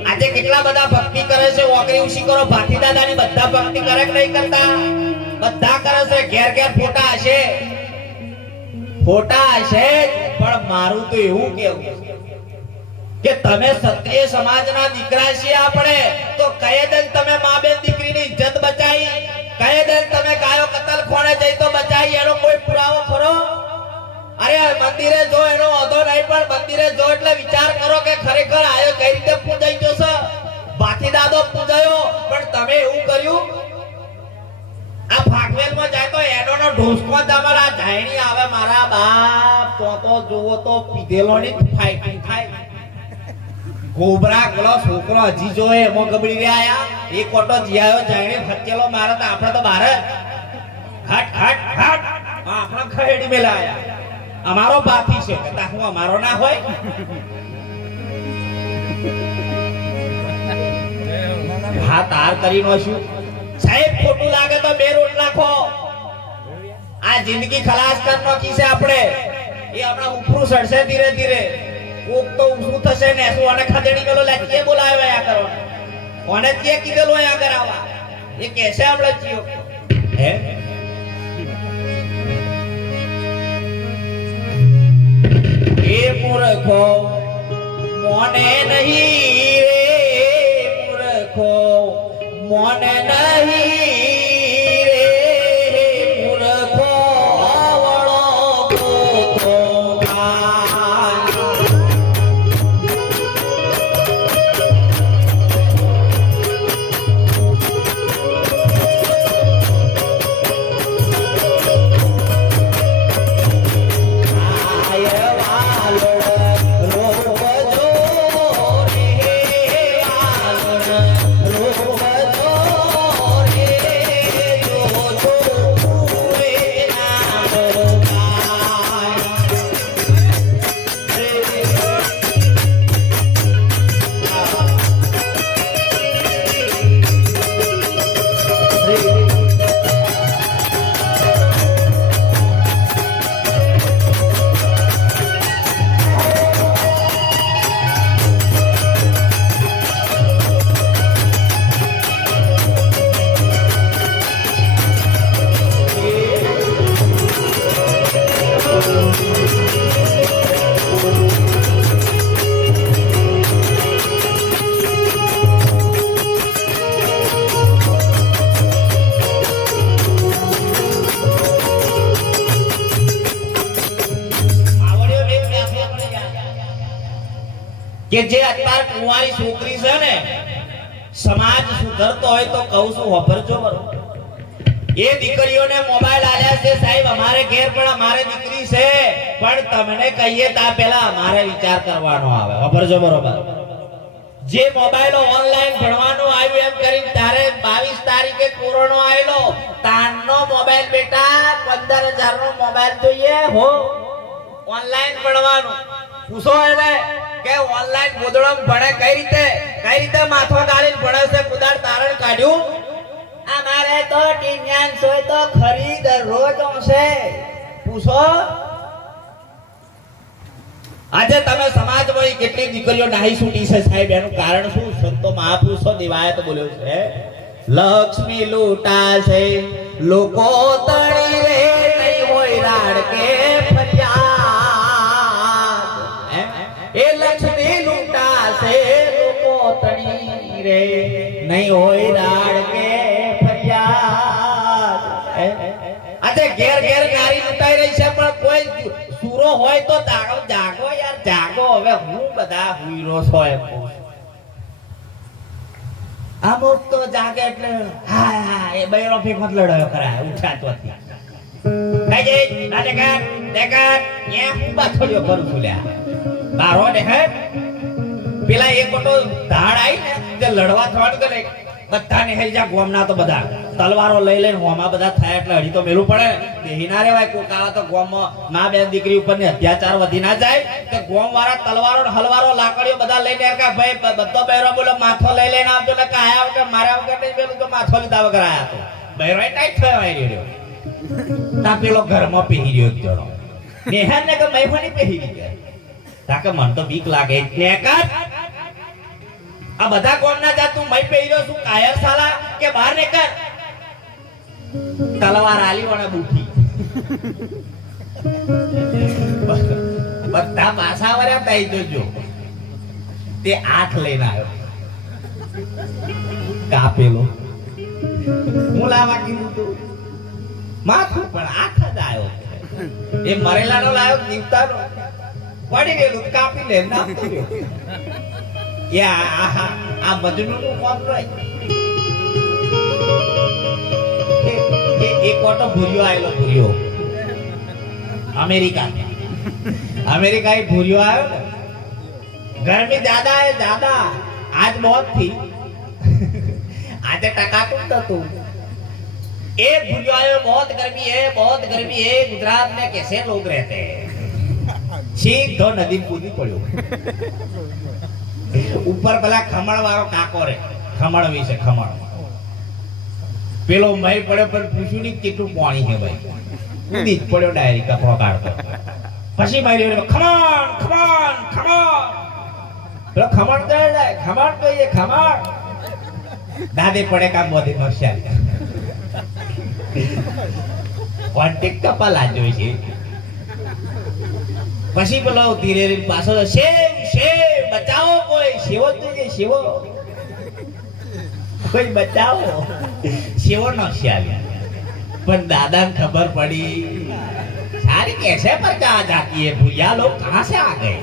આજે કેટલા બધા ભક્તિ કરે છે. ઓકરી ઉસી કરો ભાતી દાદાની બધા ભક્તિ કરે કે નહીં કરતા? બધા કરે છે. ઘેર ઘેર ફોટા હશે. ફોટા હશે પણ મારું તો એવું કેવું કે તમે ક્ષત્રિય સમાજના દીકરા છીએ આપણે તો કયે દિન તમે મા બેન દીકરીની ઇજ્જત બચાઈ? કયે દિન તમે ગાયો કતલ ખોણે જઈ તો બચાઈ? એનો કોઈ પુરાવો ખરો? અરે મંદિરે જો એનો વાંધો નહીં પણ મંદિરે જો એટલે વિચાર કરો કે ખરેખર આયો કઈ રીતે પૂજાઈ જશે. ભાથી દાદો પૂજાયો પણ તમે એવું કર્યું. આ ભાગવેલમાં જાય તો એડોનો ઢોસકો તમારા જાયણી આવે. મારા બાપ તો જોવો તો પીધેલોની ફાઇટિંગ થાય. ગોબરા ગળો છોકરો હજી જોએ એમાં ગબડી રહ્યા. એક ઓટો જીયાયો જાયણી ફચેલો મારે તો આપણે તો બારે હટ હટ હટ આપણે ખહેડી મેલાયા. અમારો બાપી છે કતા હું અમારો ના હોય. હા તાર કરીને શું સાહેબ ખોટું લાગે તો બે રોટલા ખો. આ જિંદગી ખલાસ કર નોખી છે આપણે. એ આપણા ઉપરું સડશે ધીરે ધીરે. કોક તો શું થશે ને શું અને ખદેડી ગયો લાગી કે બોલાવ્યા આ કરવા. કોને કે કીધેલો આ કરાવવા? એ કેસે આપણે જીઓ હે એ મૂર્ખો મોને નહીં રે મૂર્ખો મોને નહીં રે મૂર્ખો વળો ગોતો કે જે અત્યાર કુંવારી છોકરી છે ને સમાજ સુધરતો હોય તો કહું છું વાપરજો બરોબર એ દીકરીઓને મોબાઈલ આલ્યા છે સાહેબ અમારે ઘેર પણ અમારે દીકરી છે પણ તમને કહીએ તા પહેલા અમારે વિચાર કરવાનો આવે વાપરજો બરોબર જે મોબાઈલો ઓનલાઈન ભણવાનું આવ્યું એમ કરીને તારે 22 તારીખે કોરોના આવેલો તારનો મોબાઈલ બેટા 15,000 નો મોબાઈલ જોઈએ હો ઓનલાઈન ભણવાનું પૂછો એને કે ઓનલાઈન ગોદડમ ભણે કઈ રીતે માથો ગાળીને ભણે છે કુદાળ તારણ કાઢ્યું અમારે તો ટીમ્યાન સોય તો ખરી દરરોજ આવશે પૂછો આજે તમે સમાજમાં કેટલી દીકરીઓ નાહી છૂટી છે સાહેબ એનું કારણ શું સંતો મહાપુરુષો દિવાયત બોલ્યો છે લક્ષ્મી લૂંટા છે લોકો તણી રે નહીં હોય રાડ કે ફરિયાદ એ લક્ષ્મી લૂંટા છે લોકો તણી રે નહીં હોય રાડ કે ફરિયાદ આજે ઘેર ગારી લૂંટાઈ રહી છે પણ કોઈ સુરો હોય તો જાગો યાર જાગો હવે હું બધા હુઈરો છો એમ અમુક તો જાગે એટલે હા એ બૈરો ફી મત લડાયો કરાય ઉઠાતો નથી કઈ જઈ નાટકા દેખા એ હું બાથોડ્યો કરું છું લ્યા બારો દેખે પેલા એક મોટો ધાડ આવી ને તે લડવા થવાનું કે બધાને હેલ જા ગોમના તો બધા તલવારો લઈ લઈને હોમાં બધા થાય એટલે હડી તો મેલું પડે બેહી ના રેવાય કોક આવા તો ગોમમાં માં બેન દીકરી ઉપર ને અત્યાચાર વધી ના જાય કે ગોમ વાળા તલવારો ને હલવારો લાકડીઓ બધા લઈને કે ભાઈ બધો બૈરો બોલો માથો લઈ લઈને આવજો ને કાયા વગર માર્યા વગર નહીં પેલું તો માથો લીધા વગર આયા તો બૈરો ટાઈટ થયો આવી રહ્યો તા પેલો ઘરમાં પહેરી રહ્યો જણો નેહાન ને કે મૈફણી પહેરી ગઈ તા કે મન તો બીક લાગે ને કાટ આ બધા કોણ ના જા તું મઈ પહેર્યો છું કાયર સાલા કે બહાર નીકળ તલવાર આલી વણા બુઠી બધા પાછા વર્યા તઈ જોજો તે આઠ લઈને આવ્યો કાપેલો હું લાવા કીધું તું માથું પણ આઠ જ આવ્યો એ મરેલાનો લાવ્યો જીવતાનો પડી ગયેલું કાપી લે ના આ મજનુ નું કોમ રહી એક ઓટો ભૂર્યો આવેલો ભૂર્યો अमेरिका ही भूरियो आयो ना गर्मी ज्यादा है ज्यादा आज बहुत थी आज टका तू एक भूरियो आयो बहुत गर्मी है गुजरात में कैसे लोग रहते हैं सीधो नदी कूदी पड़ो ऊपर भला खमण वालो काको रे खमण विषे खमण पेलो मई पड़े पर पूछू नहीं कितनु पानी है भाई कूदी पड़ो डायरी कपड़ो काढतो પછી મારી ખમણ ખમણ ખમણ પેલો ખમણ કહે જાય ખમણ કહીએ ખમણ દાદે પડે કામ મોદી મરશાલ કોન્ટેક કપાલા જોઈ છે પછી પેલો ધીરે ધીરે પાછો શેવ શેવ બચાવો કોઈ શેવો જોઈએ શેવો કોઈ બચાવો શેવો નરશાલ पर दादा ने खबर पड़ी सारी कैसे पर कहा जाती है भैया लोग कहाँ से आ गए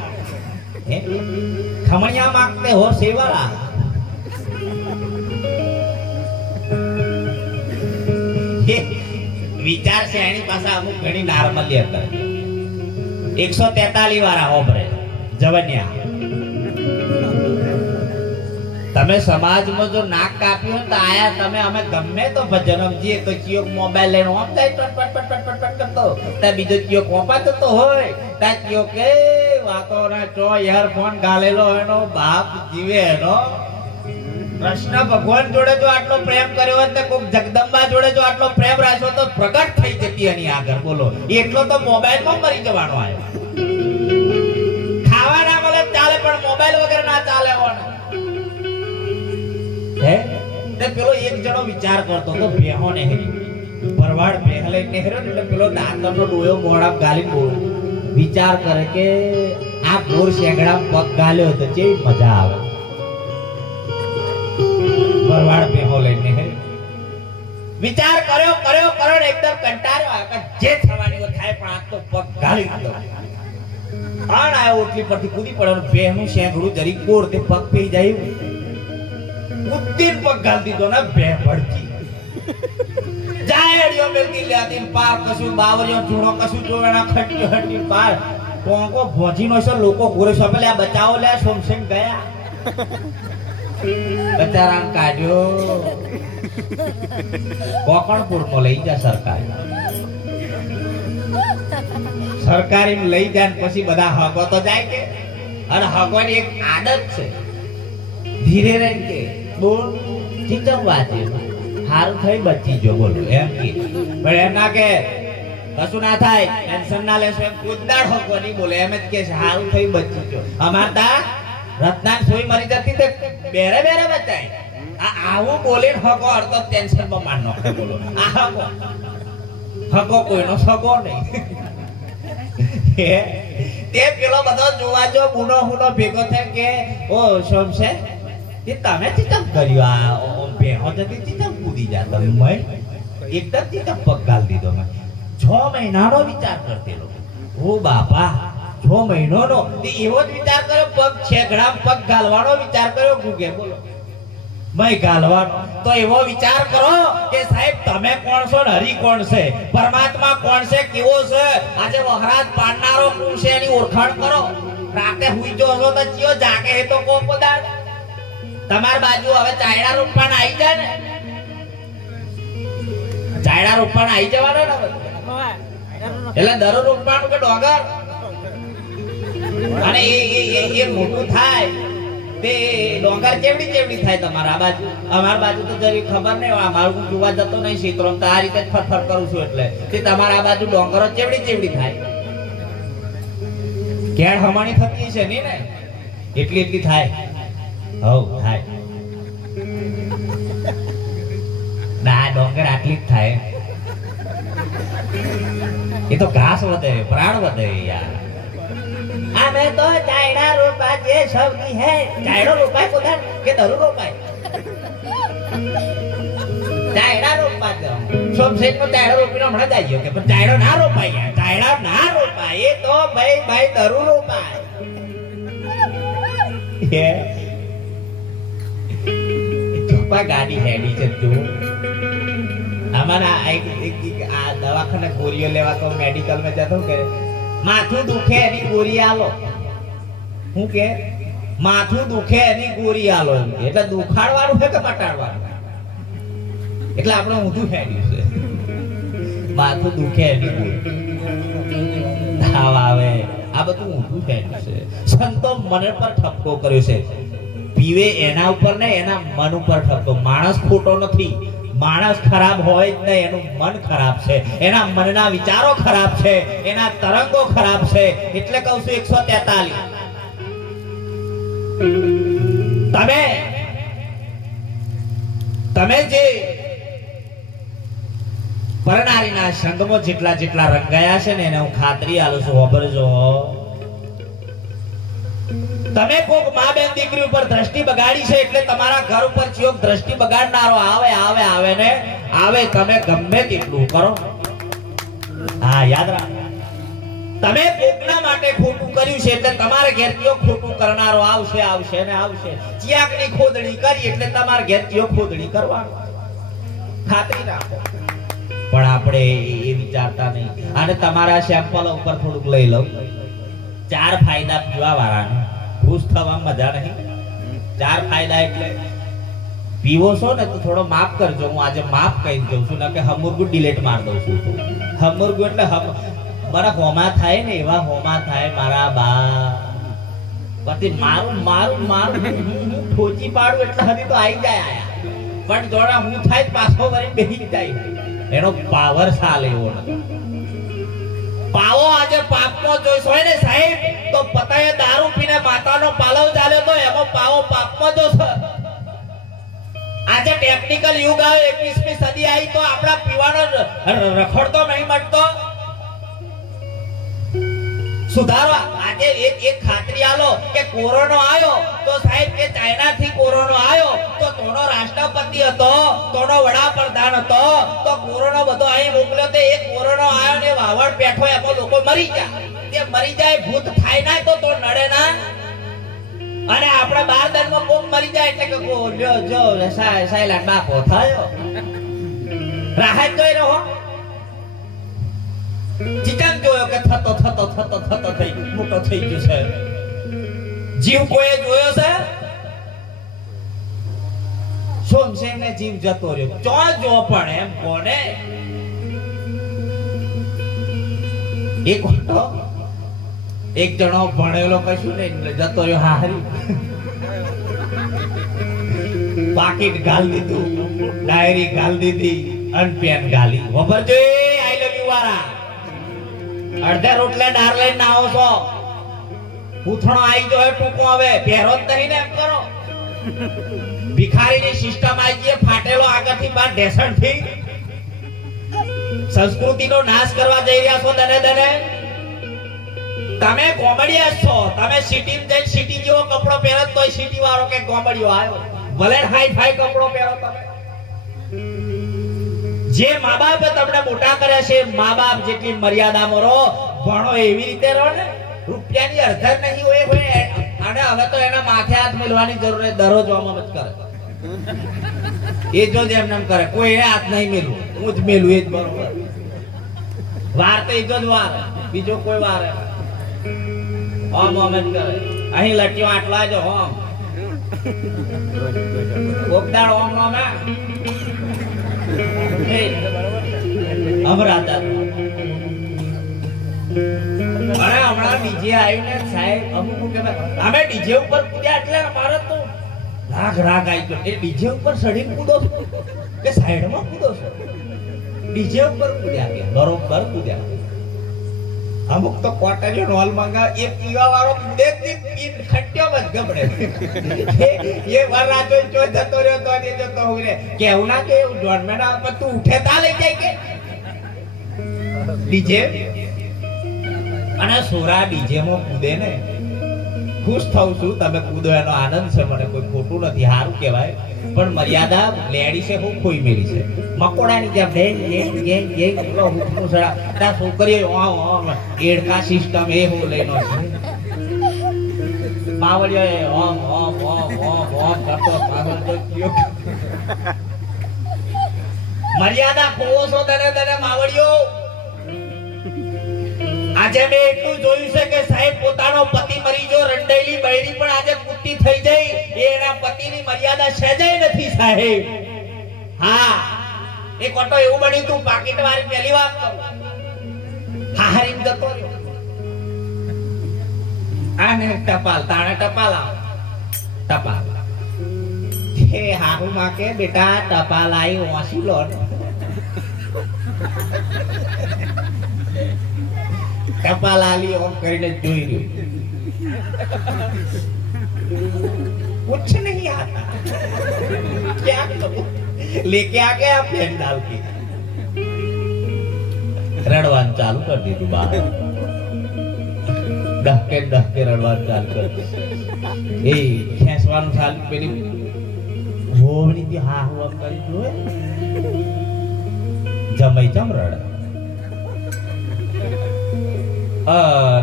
खमणिया मांगते हो सेवाला विचार से एनी पासा अमुक घणी नॉर्मली હતા 143 વાળા હોબરે જવનિયા તમે સમાજમાં જો નાક કાપ્યું તો આયા તમે અમે ગમે તો જન્મજીએ તો ચિયો મોબાઈલ લઈને ઓમ જાય પટ કરતો તા બીજો ચિયો કોપાતો તો હોય તા ચિયો કે વાતો ના ચો ઈયરફોન ગાલેલો એનો બાપ જીવે એનો કૃષ્ણ ભગવાન જોડે જો આટલો પ્રેમ કર્યો હોત ને કોક જગદંબા જોડે જો આટલો પ્રેમ રાખ્યો તો પ્રગટ થઈ જતી એની આગળ બોલો એટલો તો મોબાઈલમાં મરી જવાનો આવ્યો ખાવા ના મળે ચાલે પણ મોબાઈલ વગર ના ચાલે હોને તે પેલો એક જણો વિચાર કરતો તો બેહો ને પરવાડ બેહલે નેહરો એટલે પેલો દાંતનો ડોયો મોડા ગાલી બોલ વિચાર કરે કે આ ગોર શેગડા પગ ગાલ્યો તો કેવી મજા આવે પરવાડ બેહો લઈને વિચાર કર્યો એકદમ કંટાળ્યો કે જે થવાની થાય પણ આ તો પગ ગાલી દો આણ આયો ઓટલી પરથી કૂદી પડ્યો, બેહનું શેંગડું જરી કોર તે પગ પઈ જાય, ઉત્તીન પગ ગાલ દીધો ને બે ભડકી જાયડીઓ મેલતી લેતી પાર કશું બાવરિયો ચૂણો કશું જોવેના ખટકી હટકી પાર કોંકો ભોજીનો છે લોકો ગોરે સપલે આ બચાવો લે સોમસેન ગયા બચારાને કાઢ્યો કોકણપુરમાં લઈ જા સરકારી લઈ જાય ને પછી બધા હગો તો જાય કે અને હગવાની એક આદત છે ધીરે રહીને કે બોલ ચીચમ વાંચે હારું થઈ બચી જો બોલો એમ કે પણ એમ ના કે કશું ના થાય ટેન્શન ના લેશો એમ કુદદાડ હગો નહીં બોલે એમ જ કે હારું થઈ બચી જો અમાર તા રત્નાન સોઈ મરી જતી તે બેરે બેરે બચાય આવું બોલે હગો અડધો ટેન્શન માં માર નાખે બોલો આ હગો કોઈનો સગો નહીં તે પેલો બધો જોવા જો ગુનો હુનો ભેગો થાય કે ઓ સોમસે તે તમે ચીચમ કર્યું આ બેહો જતી ચીચમ કૂદી જા તમે એકદમ ચીચમ પગ ગાલ દીધો મેં 6 મહિનાનો વિચાર કરતેલો ઓ બાપા 6 મહિનાનો તે એવો જ વિચાર કર્યો પગ છેગડા પગ ગાલવાનો વિચાર કર્યો ગુગે બોલો મેં ગાલવાનો તો એવો વિચાર કરો કે સાહેબ તમે કોણ છો ને હરી કોણ છે પરમાત્મા કોણ છે કેવો છે આજે વહરાજ પાડનારો કોણ છે એની ઓળખાણ કરો રાતે હુઈ જો છો તો ચિયો જાગે હે તો કો પદાર તમાર બાજુ હવે ચાયડા રૂપાણ આવી જાય ને ચાયડા રૂપાણ આવી જવાનો ને એટલે દરો રૂપાણ કે ડોગર અને એ મોટું થાય તે ડોંગર ચેવડી થાય તમારા બાજુ અમાર બાજુ તો જરી ખબર નહીં અમારું જોવા જતો નહીં ક્ષેત્રોમાં તો આ રીતે જ ફરફર કરું છું એટલે તે તમારા બાજુ ડોંગરો ચેવડી થાય કેળ હમાણી થતી છે ને એટલી થાય હવ થાય ના ડોંગર આટલી જ થાય એ તો ઘાસ વધે પ્રાણ વધે યાર हमें तो चाइना रोपा ये सब की है चाइना रोपा कोदार के दरू रोपा चाइना रोपा तो सब से को चाइना रोपी ना मना जाइयो के पर चाइना ना रोपा यार चाइना ना रोपा ये तो भाई दरू रोपा ये चुपा गाड़ी हेडी છે તું हमारा एक आ दवाखाना गोरियो लेवा तो मेडिकल में जातो के माथું દુખે એની ગોરી આલો હું કે માથું દુખે એની ગોરી આલો એટલે દુખાડવાનું છે કે મટાડવાનું એટલે આપણે ઊંધું હેડ્યું છે માથું દુખે એની ગોરી તાવ આવે આ બધું ઊંધું હેડ્યું છે સંતો મને પર ઠપકો કર્યો છે પીવે એના ઉપર ને એના મન ઉપર ઠપકો માણસ ખોટો નથી માણસ ખરાબ હોય જ નહીં એનું મન ખરાબ છે એના મનના વિચારો ખરાબ છે એના તરંગો ખરાબ છે એટલે કહું છું 143 તમે જે પરનારીના સંગમો જેટલા રંગાયા છે ને એને હું ખાતરી આલું છું વાપરજો તમે કોક માં બેન દીકરી ઉપર દ્રષ્ટિ બગાડી છે એટલે તમારા ઘર ઉપર ચિયોક દ્રષ્ટિ બગાડનારો આવે ને આવે તમે ગમે તેટલું કરો હા યાદ રાખ તમે કોકના માટે ખોટું કર્યું છે એટલે તમારે ઘેર ચિયોક ખોટું કરનારો આવશે ને આવશે ચિયાકની ખોદણી કરી એટલે તમારે ઘેર ચિયોક ખોદણી કરવાનું ખાતરી રાખો પણ આપણે એ વિચારતા નહીં અને તમારા સેમ્પલ ઉપર થોડુંક લઈ લઉં 4 ફાયદા પીવા વાળાને ખુશ થવા મજા નહીં 4 ફાયદા એટલે પીવો છો ને તો થોડો માફ કરજો હું આજે માફ કહી દઉં છું ને કે હમુરગું ડિલીટ માર દઉં છું હમુરગું એટલે મારા હોમા થાય ને એવા હોમા થાય મારા બા પછી મારું ઠોચી પાડું એટલે હજી તો આવી જાય આયા પણ જોડા હું થાય પાછો વળી બેહી જાય એનો પાવર સાલ એવો નથી પાવો આજે પાપનો જોઈશ હોય ને સાહેબ તો પતાએ દારૂ પીને માતાનો પાલવ ચાલ્યો તો એમાં પાવો પાપમાં જોશ આજે ટેકનિકલ યુગ આવ્યો 21મી સદી આવી તો આપણા પીવાનો રખડતો નહીં મળતો સુધારવા આજે એક ખાતરી આલો કે કોરોના આવ્યો તો સાહેબ કે ચાઇના થી કોરોના આવ્યો તો તોનો રાષ્ટ્રપતિ હતો તોનો વડાપ્રધાન હતો તો કોરોના બધો અહીં મોકલ્યો તે એક કોરોનો આવ્યો ને વાવડ બેઠો એમાં લોકો મરી ગયા. તે મરી જાય ભૂત થાય ના તો નડે ના. અને આપણે 12 દાનમાં કોક મરી જાય એટલે કે કો લ્યો જો સાયલા બાપો થયો. રાહત જોઈ રહો. ચિકન જોયો કે થતો થઈ મોટો થઈ ગયો છે. જીવ કોઈ જોયો છે? સોમસેન ને જીવ જતો રહ્યો. ચો જો પણ એમ કોને એક જણો ભણેલો કશું નહીં જતો રહ્યો હારી. પાકીટ ગાલ દીધું, ડાયરી ગાલ દીધી, અનપેન ગાલી. ખબર જો આઈ લવ યુ વાળા અડધા રોટલા ડાર લઈને આવો છો. પૂથણો આવી જો ટૂંકો આવે પહેરો જ નહીં ને એમ કરો. ભિખારીની સિસ્ટમ આવી ગઈ ફાટેલો આગળથી બાર ઢેસણ થી. સંસ્કૃતિનો નાશ કરવા જઈ રહ્યા છો દને દને. તમે કોમેડિયન છો. તમે સિટી જઈને સિટી જેવો કપડો પહેરો તોય સિટી વાળો કે કોમેડિયો આવ્યો. ભલે હાઈ ફાઈ કપડો પહેરો તમે. જે મા બાપે તમને મોટા કર્યા છે મા બાપ જેટલી મર્યાદામાં રહો. ભણો એવી રીતે રહો ને રૂપિયાની અડધર નહીં હોય અને હવે તો એના માથે હાથ મેલવાની જરૂર નહીં. દરરોજ આમ જ કરે એ જો એમ એમ કરે. કોઈ હાથ નહીં મેલવું, હું જ મેલું એ જ બરોબર. વાર તો એ જ વાર, બીજો કોઈ વાર આમ આમ જ કરે. અહીં લટ્યો આટલા જો હોમ કોકદાળ ઓમ ઓમ અમરાતા. અરે હમણાં ડીજે આવ્યું ને સાહેબ અમુક કે અમે ડીજે ઉપર કૂદ્યા એટલે મારે તો રાગ આવી ગયો. એ ડીજે ઉપર સડીને કૂદો કે સાઈડમાં કૂદો છો? ડીજે ઉપર કૂદ્યા કે બરોબર કૂદ્યા. અમુક તો ક્વાર્ટરિયો નોલ માંગા એ પીવા વાળો કૂદે જ ખટ્યો બસ ગબડે. એ વરાજો જો જતો રહ્યો તો ને જતો હોય ને કેવું ના કે ગવર્નમેન્ટ પર તું ઉઠે તા લઈ જાય કે ડીજે. અને સોરા ડીજે માં કૂદે ને ખુશ થાઉં છું. તમે કૂદો એનો આનંદ છે, મને કોઈ ખોટું નથી, સારું કહેવાય. પણ મર્યાદા લેડી છે હું ખોઈ મેલી છે. મકોડાની જેમ છોકરીઓ એડકા સિસ્ટમ એ હું લઈને છે. માવડિયો ઓમ ઓમ ઓમ ઓમ ઓમ કરતો પાગલ તો કયો. મર્યાદા ખોવો છો દને દને માવડિયો. આજે મેં એટલું જોયું છે કે સાહેબ પોતાનો પતિ મરી જો રંડેલી બૈરી પણ આજે કુત્તી થઈ જાય. એના પતિની મર્યાદા સહેજાય નથી સાહેબ. હા એક ઓટો એવું બન્યું તું પાકીટ વાળી પહેલી વાત કરું હારીમ જતો રહ્યો. આને ટપાલ તાણે ટપાલ આવ ટપાલ હે હાહુ માં કે બેટા ટપાલ આવી ઓસી લો. ટપાલ આલી ઓમ કરીને જોઈ રહ્યો. कुछ नहीं आता क्या करूं लेके आ गया पेन डाल के. रड़वान चालू कर दी बात. डहके रड़वान चालू कर दी. ए खेसवान चालू पेली होवनी थी हा हुआ કરી જોએ જમાઈ જમ રડ.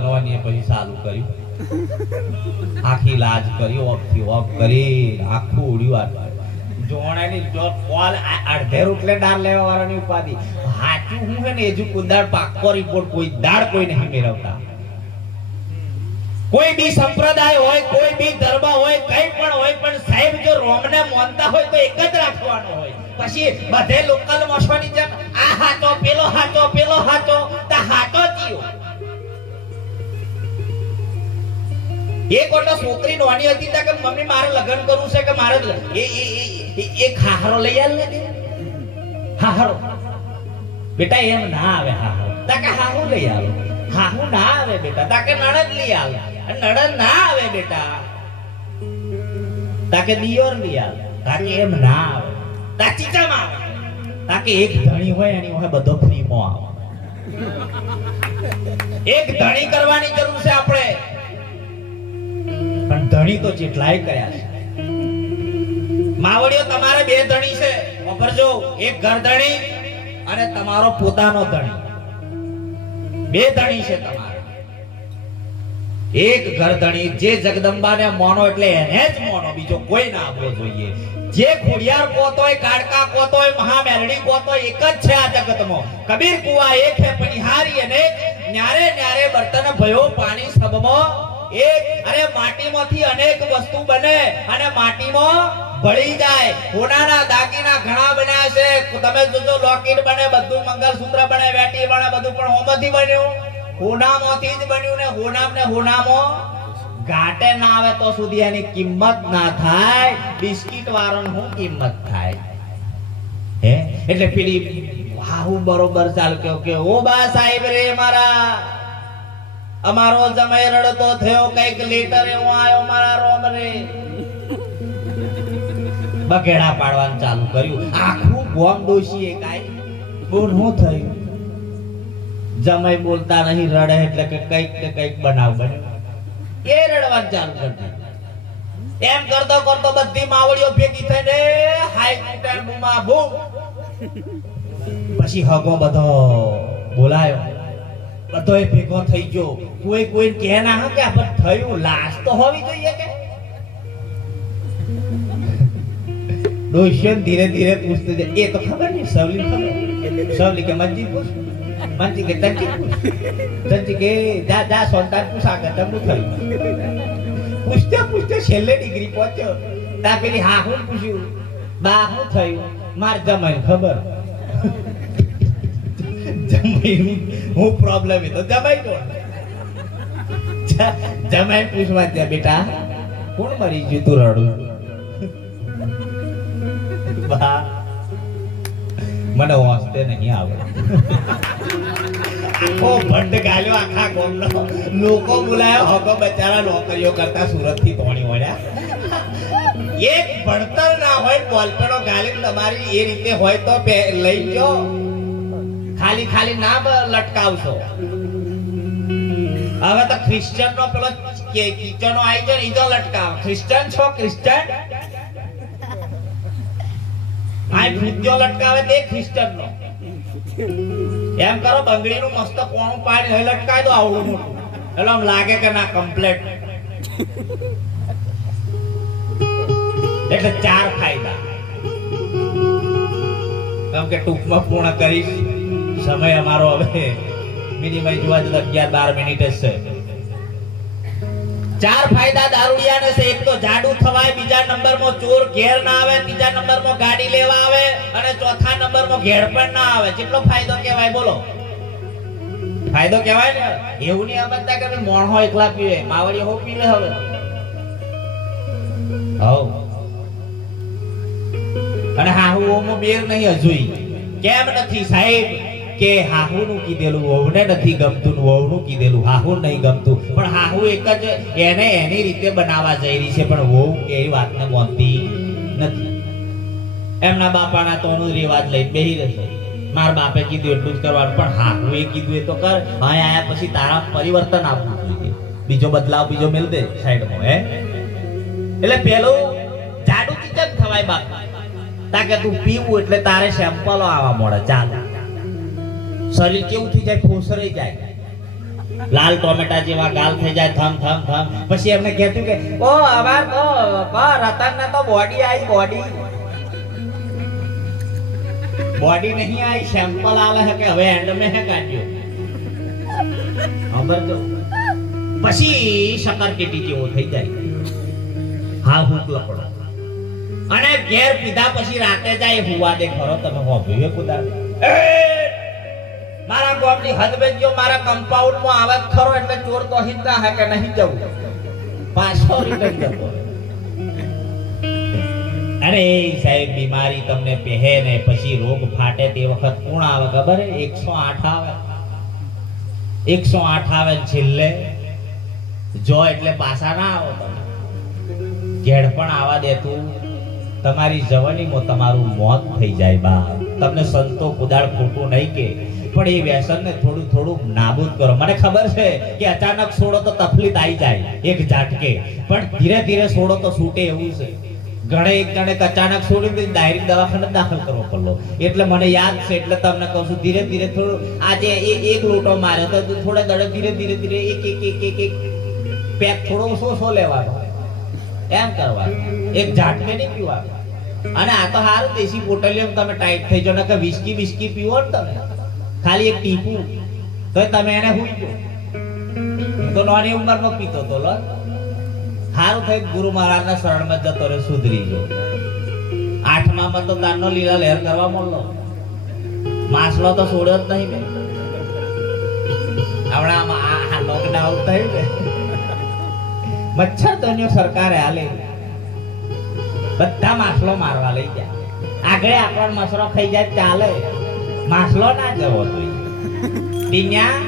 નોની પછી ચાલુ કર્યું. આખી લાજ કરી ઓફથી ઓફ કરી આખું ઉડ્યું. જોણાની જો કોલ અડધે રોટલે ડાર લેવા વાળાની ઉપાધિ. હાચું હું છે ને એજુ કુંદાળ પાકો રિપોર્ટ કોઈ દાળ કોઈ નહીં મેળવતા. કોઈ બી સંપ્રદાય હોય, કોઈ બી ધર્મ હોય, કઈ પણ હોય, પણ સાહેબ જો રોમને માનતા હોય તો એક જ રાખવાનો હોય. પછી બધે લોકલ મોસવાની જેમ આ હાચો પેલો હાચો તા હાચો જીઓ. એક ઓટો છોકરી નોની હતી કે મમ્મી મારે લગ્ન કરવું છે કે મારે એ ખાહરો લઈ આલ ને હાહરો. બેટા એમ ના આવે હાહરો. તાકે હાહુ લઈ આવો. હાહુ ના આવે બેટા તાકે નણદ લઈ આવ. નણદ ના આવે બેટા તાકે દિયોર લઈ આવ. તાકે એમ ના આવે તાચી ચમ આવે. તાકે એક ધણી હોય એની હોય બધો ફ્રી માં આવે. એક ધણી કરવાની જરૂર છે આપણે. પણ ધણી તો જેટલાય કર્યા છે. માવડીઓ તમારે બે ધણી છે. વાપરજો. એક ઘર ધણી અને તમારો પોતાનો ધણી, બે ધણી છે તમારે. એક ઘર ધણી જે જગદંબાને મોનો એટલે એને જ મોનો, બીજો કોઈ ના આપવો જોઈએ. જે ખોડિયાર કોતોય, કાડકા કોતોય, મહામેલડી કોતોય, એક જ છે આ જગતમાં. કબીર કુવા એક હે પનિહારી અને ન્યારે ન્યારે બર્તન ભયો પાણી સબમાં એક. અરે માટીમાંથી અનેક વસ્તુ બને અને માટીમાં ભળી જાય. સોનાના દાગીના ઘણા બન્યા છે. તમે જોજો લોકેટ બને, બધું મંગલસૂત્ર બને, વેટી બને, બધું પણ હોમાંથી બન્યું, હોનામાંથી જ બન્યું. ને હોનામાં ઘાટે ના આવે તો સુધી એની કિંમત ના થાય. બિસ્કિટ વાળાનો શું કિંમત થાય? હે એટલે પેલી હાહુ બરોબર ચાલ કે ઓ બા સાહેબ રે મારા, અમારો જમાઈ રડતો થયો, કઈક લેટર એવો આવ્યો મારા રોમ રે. બકેડા પાડવાનું ચાલુ કર્યું. આખું ગોમ ડોશીએ કાઈ બોલ શું થયું? જમાઈ બોલતા નહીં, રડે એટલે કે કઈક બનાવ બન્યો. એ રડવાનું ચાલુ કરી દીધું. એમ કરતો કરતો બધી માવડીઓ ભેગી થઈને હાઈ કુટેલ બુમા બૂમ. પછી હગો બધો બોલાયો, બધોય ભેગો થઈ ગયો. કોઈ કહે ના હા કે આ થયું, લાશ તો હોવી જોઈએ કે. ડોશિયો ધીરે ધીરે પૂછતો જાય, એ તો ખબર નહીં, સવલી ખબર. સવલી કે મંજી પૂછ, મંજી કે તંજી પૂછ, તંજી કે જા સોનતાન પૂછ આગળ તમનું થયું. પૂછતે છેલ્લે ડિગ્રી પહોંચ્યો. તા પેલી હા હું પૂછ્યું, બા શું થયું? માર જમાઈ ખબર. જમાઈ હું પ્રોબ્લેમ તો જમાઈ કોણ? જમાઈ પૂછવા ત્યાં, બેટા કોણ મરી ગયું તું રડું? બા મને હોસ્તે નહીં આવડે. આખો ભંડ ગાલ્યો આખા ગામનો. લોકો બોલાયો, હગો બચારા નોકરીઓ કરતા સુરત થી તોણી વળ્યા. એક ભણતર ના હોય, બોલપેનો ગાલી તમારી એ રીતે હોય તો લઈ ગયો. ખાલી ના લટકાવશો. હવે તો ક્રિશ્ચિયન નો પેલો કિચનો આવી જાય, ઈજો લટકાવ. ક્રિશ્ચિયન છો? ક્રિશ્ચિયન આ ભૂત્યો લટકાવે તે ક્રિશ્ચિયન નો. એમ કરો, બંગડીનું મસ્ત કોણું પાડી હોય લટકાય દો આવડું મોટું, એટલે આમ લાગે કે ના કમ્પ્લીટ. એટલે 4 ફાયદા કેમ કે ટૂંકમાં પૂર્ણ કરીશ. સમય અમારો હવે મિનિમમ જોવા જતા 11-12 મિનિટ જ છે. 4 ફાયદા દારૂડિયાને છે. એક તો જાડુ થવાય, બીજા નંબરમાં ચોર ઘેર ના આવે, ત્રીજા નંબરમાં ગાડી લેવા આવે, અને ચોથા નંબરમાં ઘેર પણ ના આવે. કેટલો ફાયદો કહેવાય બોલો? ફાયદો કહેવાય ને. એવું નહીં સમજતા કે મોણો એકલા પીવે, માવડી હો પીવે. હવે અને હાહુઓમાં બેર નહીં હજુય. કેમ નથી સાહેબ? કે હાહુનું કીધેલું વહુને નથી ગમતું, વહુનું કીધેલું હાહુ નહીં ગમતું. પણ હાહુ એક જ એને એની રીતે બનાવવા જઈ રહી છે, પણ વહુ એ વાતને માનતી નથી. એમના બાપાના તોનું રિવાજ લઈને બેહી રહેશે. મારા બાપે કીધું એટલું જ કરવાનું, પણ હાહુ એ કીધું એ તો કર. હા આયા પછી તારા પરિવર્તન આપવું જોઈએ, બીજો બદલાવ બીજો મેલ દે સાઈડમાં. હે એટલે પેલું જાડુ કિચન થવાય બાપ. તાકે તું પીવું એટલે તારે સેમ્પલો આવવા મળે. ચાલ શરીર કેવું થઈ જાય? ફોસરાઈ જાય, લાલ ટોમેટા જેવા ગાલ થઈ જાય, થમ થમ થમ. પછી એમને કહેતું કે ઓ આવાર તો રતન ને તો બોડી આવી, બોડી નહીં આવી, સેમ્પલ આવે છે કે હવે એન્ડ મે હે કાઢ્યો. ખબર તો પછી શક્કર કેટી જેવો થઈ જાય. હા ભૂખ લપડો. અને ઘેર પીધા પછી રાતે જાય હુવા દે. ખરો તમે હોભ્યું કુદા મારા ગામની હદ બેન જો મારા કમ્પાઉન્ડ માં આવે ખરો એટલે ચોર તો હિંતા હે કે નહીં જવું, પાછો રિટર્ન કરતો. અરે સાહેબ બીમારી તમને પહે ને પછી રોગ ફાટે તે વખત કોણ આવે ખબર હે? 108 આવે. 108 આવે છેલ્લે જો એટલે પાછા ના આવો. તમે ઘેડ પણ આવા દેતું તમારી જવાનીમાં તમારું મોત થઈ જાય. બા તમને સંતો કુદાળ ખોટું નહીં કે, પણ એ વ્યસનને થોડું થોડું નાબૂદ કરો. મને ખબર છે કે અચાનક છોડો તો તકલીફ આવી જાય એક ઝાટકે, પણ ધીરે ધીરે છોડો તો છૂટે એવું છે. ઘણે એક જણે અચાનક છોડી દઈને ડાયરેક્ટ દવાખાને દાખલ કરવો પડલો. એટલે મને યાદ છે, એટલે તમને કહું છું, ધીરે ધીરે થોડું આજે એક લોટો માર્યો તો થોડા દડે ધીરે ધીરે ધીરે એક પેક થોડો ઓછો લેવાનો, એમ કરવાનું, એક ઝાટકે નહીં પીવાનું. અને આ તો સારું દેશી બોટલીઓ તમે ટાઈટ થઈ જાવ, કે વિસ્કી પીવો ને તમે ખાલી એક ટીપું તો તમે એને હુઈ ગયો. તો નાની ઉંમરમાં પીતો તો લો, સારું થઈ ગુરુ મહારાજના શરણમાં જતો રે, સુધરી ગયો. 8માં તો તારનો લીલા લહેર કરવા મળલો, માસલો તો છોડ્યો જ નહીં મેં. હમણાં આ લોકડાઉન થયું ને, મચ્છર તો સરકારે હાલે બધા માસલો મારવા લઈ જાય. આગળ આપણો મસરો ખાઈ જાય ચાલે, માસલો ના જવો જોઈએ. ટીન્યા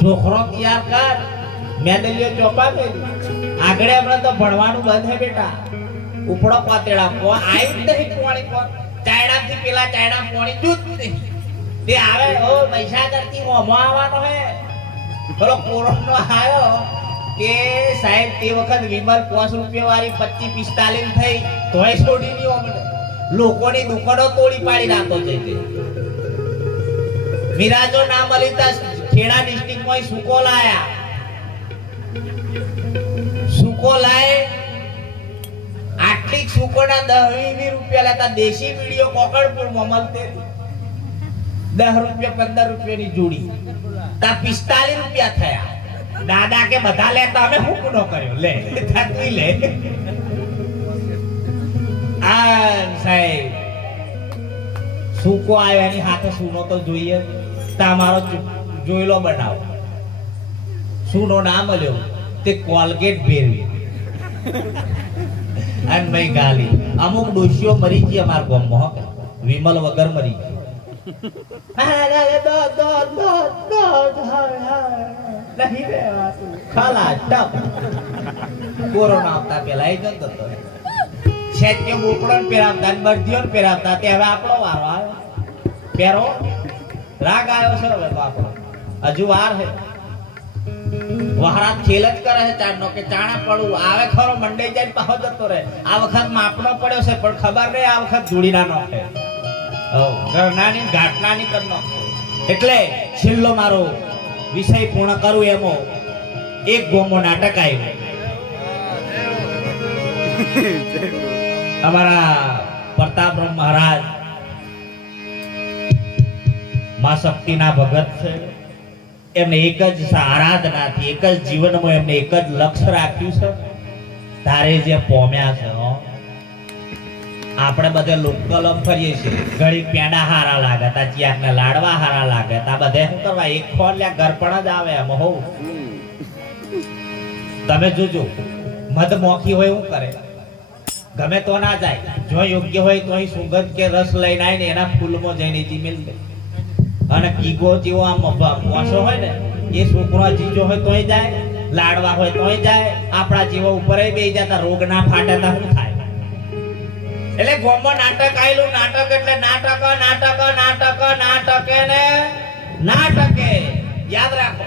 છોકરો તૈયાર કર, મેદલીઓ ચોપા દે. આગળ હમણાં તો ભણવાનું બંધ હે બેટા. ઉપડો પાતેડા કો આવી જ નહીં, પોણી કો ચાયડાથી પેલા ચાયડા પોણી દૂધ નહીં તે આવે. ઓ મહીસાગરથી હોમો આવવાનો હે, પેલો કોરોનો આવ્યો કે સાહેબ તે વખત વિમલ 5 રૂપિયા વાળી 25-45 થઈ તોય છોડી નહીં અમને. લોકોની દુકાનો તોડી પાડી નાખતો છે. મિરાજો ના મળી તા ખેડા ડિસ્ટ્રિક્ટમાં સુકો લાયા, સુકો લાય આટલી સુકોના 10-20 રૂપિયા લેતા. દેશી વીડિયો કોકડપુરમાં મળતે 10 રૂપિયા 15 રૂપિયાની જોડી, તા 45 રૂપિયા થયા. દાદા કે બધા લેતા, અમે હું ગુનો કર્યો, લે તું લે. આ સાહેબ સુકો આવ્યો, એની હાથે સુનો તો જોઈએ, તમારો જોઈલો બનાવો. સુનો ના મળ્યો તે કોલગેટ ભેરવી અને ભાઈ ગાલી. અમુક ડોશીઓ મરી ગઈ અમારા ગામમાં, વિમલ વગર મરી ગઈ. કોરોના આવતા પેલા એ જતો હતો. શેઠ કે બોકડો પહેરાવતા, બરજીઓ પહેરાવતા, તે હવે આપણો વારો આવ્યો. પહેરો રાગ આવ્યો છે હવે આપણો, હજુ વાર છે. વહરાત ખેલ જ કરે છે ચારનો, કે ચાણા પડું આવે ખરો, મંડાઈ જાય પાહો જતો રહે. આ વખત માપનો પડ્યો છે, પણ ખબર નહીં આ વખત જોડીના નો છે, ઘરનાની ઘાટનાની કરનો. એટલે છેલ્લો મારો વિષય પૂર્ણ કરું એમો એક ગોમો નાટક આવ્યું. અમારા પ્રતાપરામ મહારાજ માં શક્તિના ભગત છે. એમને એક જ આરાધનાથી, એક જ જીવનમાં એમને એક જ લક્ષ્ય રાખ્યું છે, તારે જે પોમ્યા છે. આપણે બધે લોકલમ ફરીએ છીએ, ઘડી પેંડા હારા લાગે, તા ચિયાકને લાડવા હારા લાગે, તા બધે શું કરવા એક ખોલ લ્યા ઘર પણ જ આવે એમ. હોવ તમે જોજો, મધમોખી હોય શું કરે, ગમે તો ના જાય, જો યોગ્ય હોય તો અહીં સુગંધ કે રસ લઈને આવીને એના ફૂલમાં જઈને જીમેલ દે. અને કીગો જેવો આમ પોસો હોય ને, એ છોકરો જીજો હોય તોય જાય, લાડવા હોય તોય જાય. આપણા જેવો ઉપર બે જતા રોગ ના ફાટે તા શું થાય. એટલે ગોમો નાટક આયેલું. નાટક એટલે નાટક નાટક નાટક નાટકે ને નાટકે. યાદ રાખો,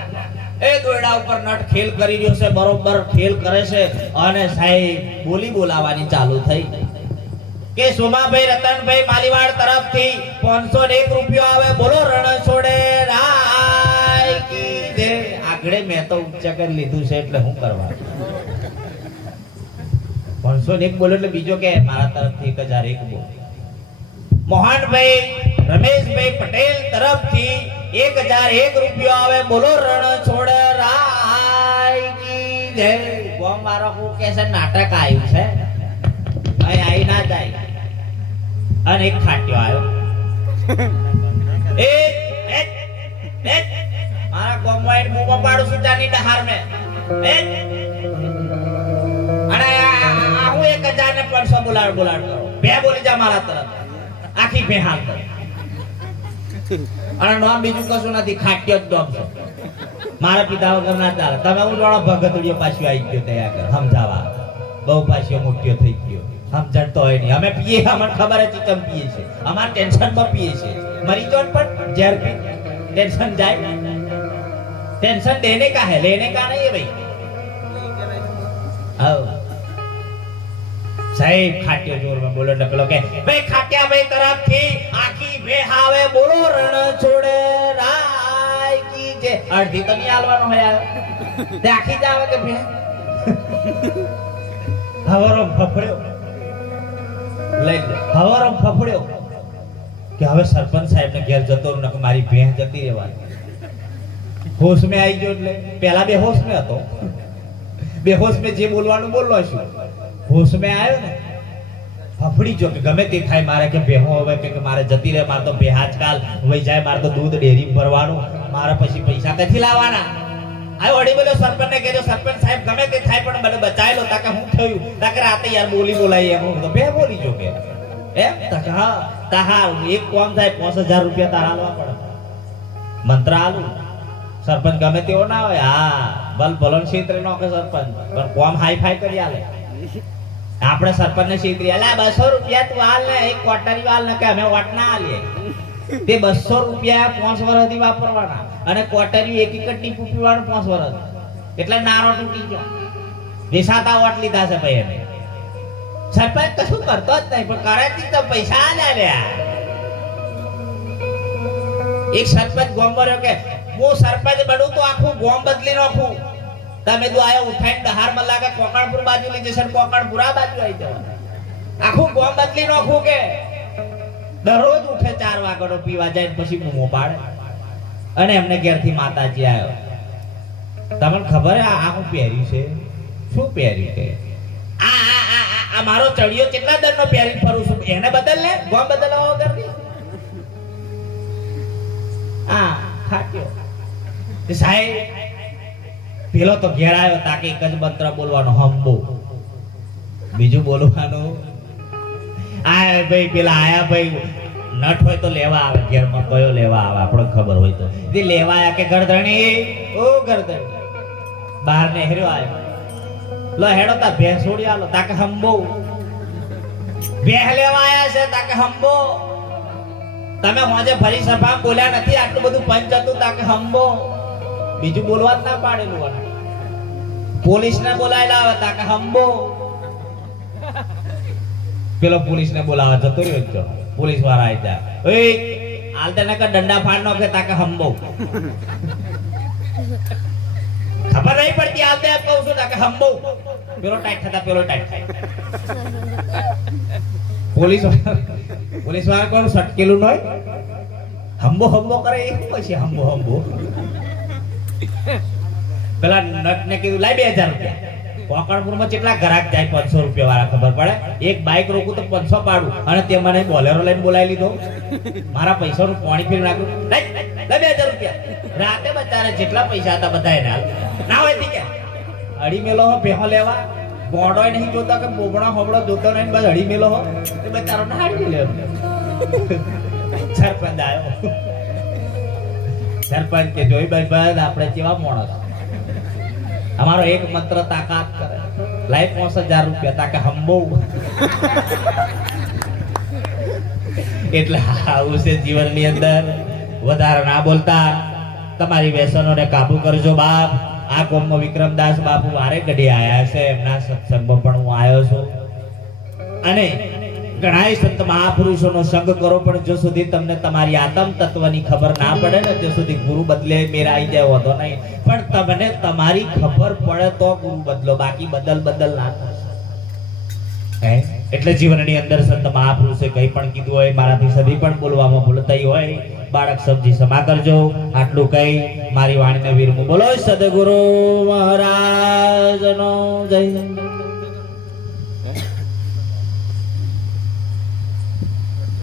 એ દોરડા ઉપર નટ ખેલ કરી રહ્યો છે, બરોબર ખેલ કરે છે. અને સાહેબ બોલી બોલાવાની ચાલુ થઈ કે સોમાભાઈ રતનભાઈ માલીવાડ તરફથી 501 રૂપિયો આવે, બોલો રણ છોડે રાય કી જય. આગળ મેં તો ઉચ્ચ કરી લીધું છે એટલે હું કરવા 501 બોલો એટલે બીજો કે મારા તરફથી 1001 બોલો. મોહનભાઈ રમેશભાઈ પટેલ તરફથી 1001 રૂપિયો આવે, બોલો રણ છોડે રાય કી જય. ગોમ મારો હું કે છે નાટક આવ્યું છે, અહીં આવી ના જાય. અને એક ખાટ્યો આવ્યો, મારા ગોમમાં એક બૂમો પાડું છું ચાની ડહાર મેં. અને હું 1500 બોલાડ કરો, બે બોલી જા મારા તરફ, આખી બે હાલ કરે. અને નામ બીજું કશું નથી, ખાટ્યો જ નામ છે. મારા પિતા વગર ના ચાલે. તમે હું જાણો ભગતડીઓ પાછું આવી ગયો તૈયાર કર સમજાવા, બહુ પાછો મોટ્યો થઈ ગયો, સમજણ તો હોય નહીં. અમે પીએ, અમને ખબર જ ચમ પીએ છે, અમાર ટેન્શન માં પીએ છે. મરી જો પણ ઝેર પી ટેન્શન જાય. ટેન્શન દેને કા હે, લેને કા નહીં है भाई. સાહેબ ખાટ્યો જોરમાં બોલો એટલે પેલો કે ભાઈ ખાટ્યા ભાઈ તરફથી આખી બેહાવે બોલો રણ છોડે રાય કી જે અડધી તો નહીં હાલવાનો હોય તે આખી જ આવે કે ભે હવારો ફફડ્યો લઈ લે હવારો ફફડ્યો કે હવે સરપંચ સાહેબ ને ઘેર જતો રહું ને મારી ભેંસ જતી રહેવાની હોશ મેં આવી ગયો એટલે પેલા બેહોશ મેં હતો બેહોશ મેં જે બોલવાનું બોલલો છું હોશ મેં આવ્યો ને ફફડી જો કે ગમે તે થાય મારે કે બેહો હવે કે મારે જતી રહે મારે તો બે આજકાલ વહી જાય મારે તો દૂધ ડેરી ભરવાનું મારે પછી પૈસા ક્યાંથી લાવવાના આ વડી બોલ્યો સરપંચ ને કહેજો સરપંચ સાહેબ ગમે તે થાય પણ મને બચાવી લો તાકે હું થયું તાકે રાતે યાર બોલાઈ એમ હું તો બે બોલી જો કે એમ તાકે હા તાહા એક કોમ થાય 5000 રૂપિયા તારા આલવા પડે મંત્ર આલું સરપંચ ગમે તેવો ના હોય હા બલ ભલન ક્ષેત્રે નો કે સરપંચ પણ કોમ હાઈ ફાઈ કરી આલે આપણે સરપંચ ને ક્ષેત્રે આલે 200 રૂપિયા તું હાલ ને એક ક્વાર્ટરી વાલ ને કે અમે વટ ના આલીએ તે 200 રૂપિયા 5 વર્ષ થી વાપરવાના અને ક્વાર્ટરી એક એક ટીપુ પીવાનું 5 વર્ષ એટલે નારો તૂટી ગયો દેસાતા વટ લીધા છે ભાઈ એને સરપંચ કશું કરતો જ નહીં પણ કરેથી તો પૈસા આલ્યા એક સરપંચ ગોમબર્યો કે હું સરપંચ બનું તો આખું ગોમ બદલી નાખું તમે તો આયો ઉઠાઈને દહાર મલાકા કોકણપુર બાજુ લઈ જશે કોકણપુરા બાજુ આવી જવા આખું ગોમ બદલી નાખું કે દરરોજ ઉઠે 4 વાગડો પીવા જાય પછી બૂમો પાડે અને એમને ઘેરથી માતાજી આવ્યો તમને ખબર હે આ હું પહેર્યું છે શું પહેર્યું છે આ મારો ચડિયો કેટલા દરનો પહેરી ફરું છું એને બદલ લે ગોમ બદલવા વગર આ ખાટ્યો સાહેબ પેલો તો ઘેર આવ્યો તાકે એક જ મંત્ર બોલવાનો હંબો બીજું બોલવાનું આ ભાઈ પેલા આયા ભાઈ નટ હોય તો લેવા આવે ઘેરમાં કયો લેવા આવે આપણને ખબર હોય તો તે લેવા આયા કે ગરદણી ઓ ગરદણી બહાર ને હેર્યો આવ્યો લો હેડો તા ભેંસ છોડી આલો તાકે હંબો ભેંસ લેવા આયા છે તાકે હંબો તમે મોજે ફરી સભા બોલ્યા નથી આટલું બધું પંચ હતું તાકે હંબો બીજું બોલવા જ ના પાડેલું પોલીસ ને બોલાયેલા આવે તાકે હંબો પેલો પોલીસ ને બોલાવા જતો રહ્યો તો પોલીસ વાળા આવી જાય ઓય આલતે ને કે ડંડા ફાડ નો કે તાકે હંબો ખબર નહીં પડતી આલતે આપ કહું છું તાકે હંબો પેલો ટાઈટ થતા પેલો ટાઈટ થાય પોલીસ વાળા કોણ સટકેલું નય હંબો હંબો કરે એ પછી હંબો હંબો પેલા નટ ને કીધું લાઈ 2000 રૂપિયા કોકણપુર માં કેટલા ગ્રાહક જાય 500 રૂપિયા વાળા ખબર પડે એક બાઈક રોકું તો 500 પાડું અને તે મને બોલેરો લઈને બોલાવી લીધો મારા પૈસા નું પાણી પીને નાખ્યું લાઈ 2000 રૂપિયા રાતે બચારે જેટલા પૈસા હતા બધા એને ના હોય ઠીક અડી મેલો હો ભેહો લેવા ગોડોય નહીં જોતા કે બોબડા હોબડો જોતો નહીં બસ અડી મેલો હો તે બચારો ના હાડી લે સરપંચ આવ્યો સરપંચ કે જોઈ ભાઈ આપણે કેવા માણસ અમારો એક મંત્ર તાકાત કરે લાઈ 5000 રૂપિયા તાકે હંબો એટલે આવું છે જીવનની અંદર વધારે ના બોલતા તમારી વ્યસનોને કાબુ કરજો બાપ આ કોમમાં વિક્રમદાસ બાપુ વારે ઘડી આયા છે એમના સત્સંગમાં પણ હું આવ્યો છું અને ઘણાય સંત મહાપુરુષોનો સંગ કરો પણ જો સુધી તમને તમારી આત્મ તત્વની ખબર ના પડે ને ત્યાં સુધી ગુરુ બદલે મેરા આવી જાય હોતો નહીં પણ તમને તમારી ખબર પડે તો ગુરુ બદલો બાકી બદલ ના થશે એટલે જીવનની અંદર સંત મહાપુરુષે કંઈ પણ કીધું હોય મારાથી સદી પણ બોલવામાં ભૂલ થઈ હોય બાળક સમજી સમા કરજો આટલું કઈ મારી વાણીને વિરમું બોલો સદગુરુ મહારાજ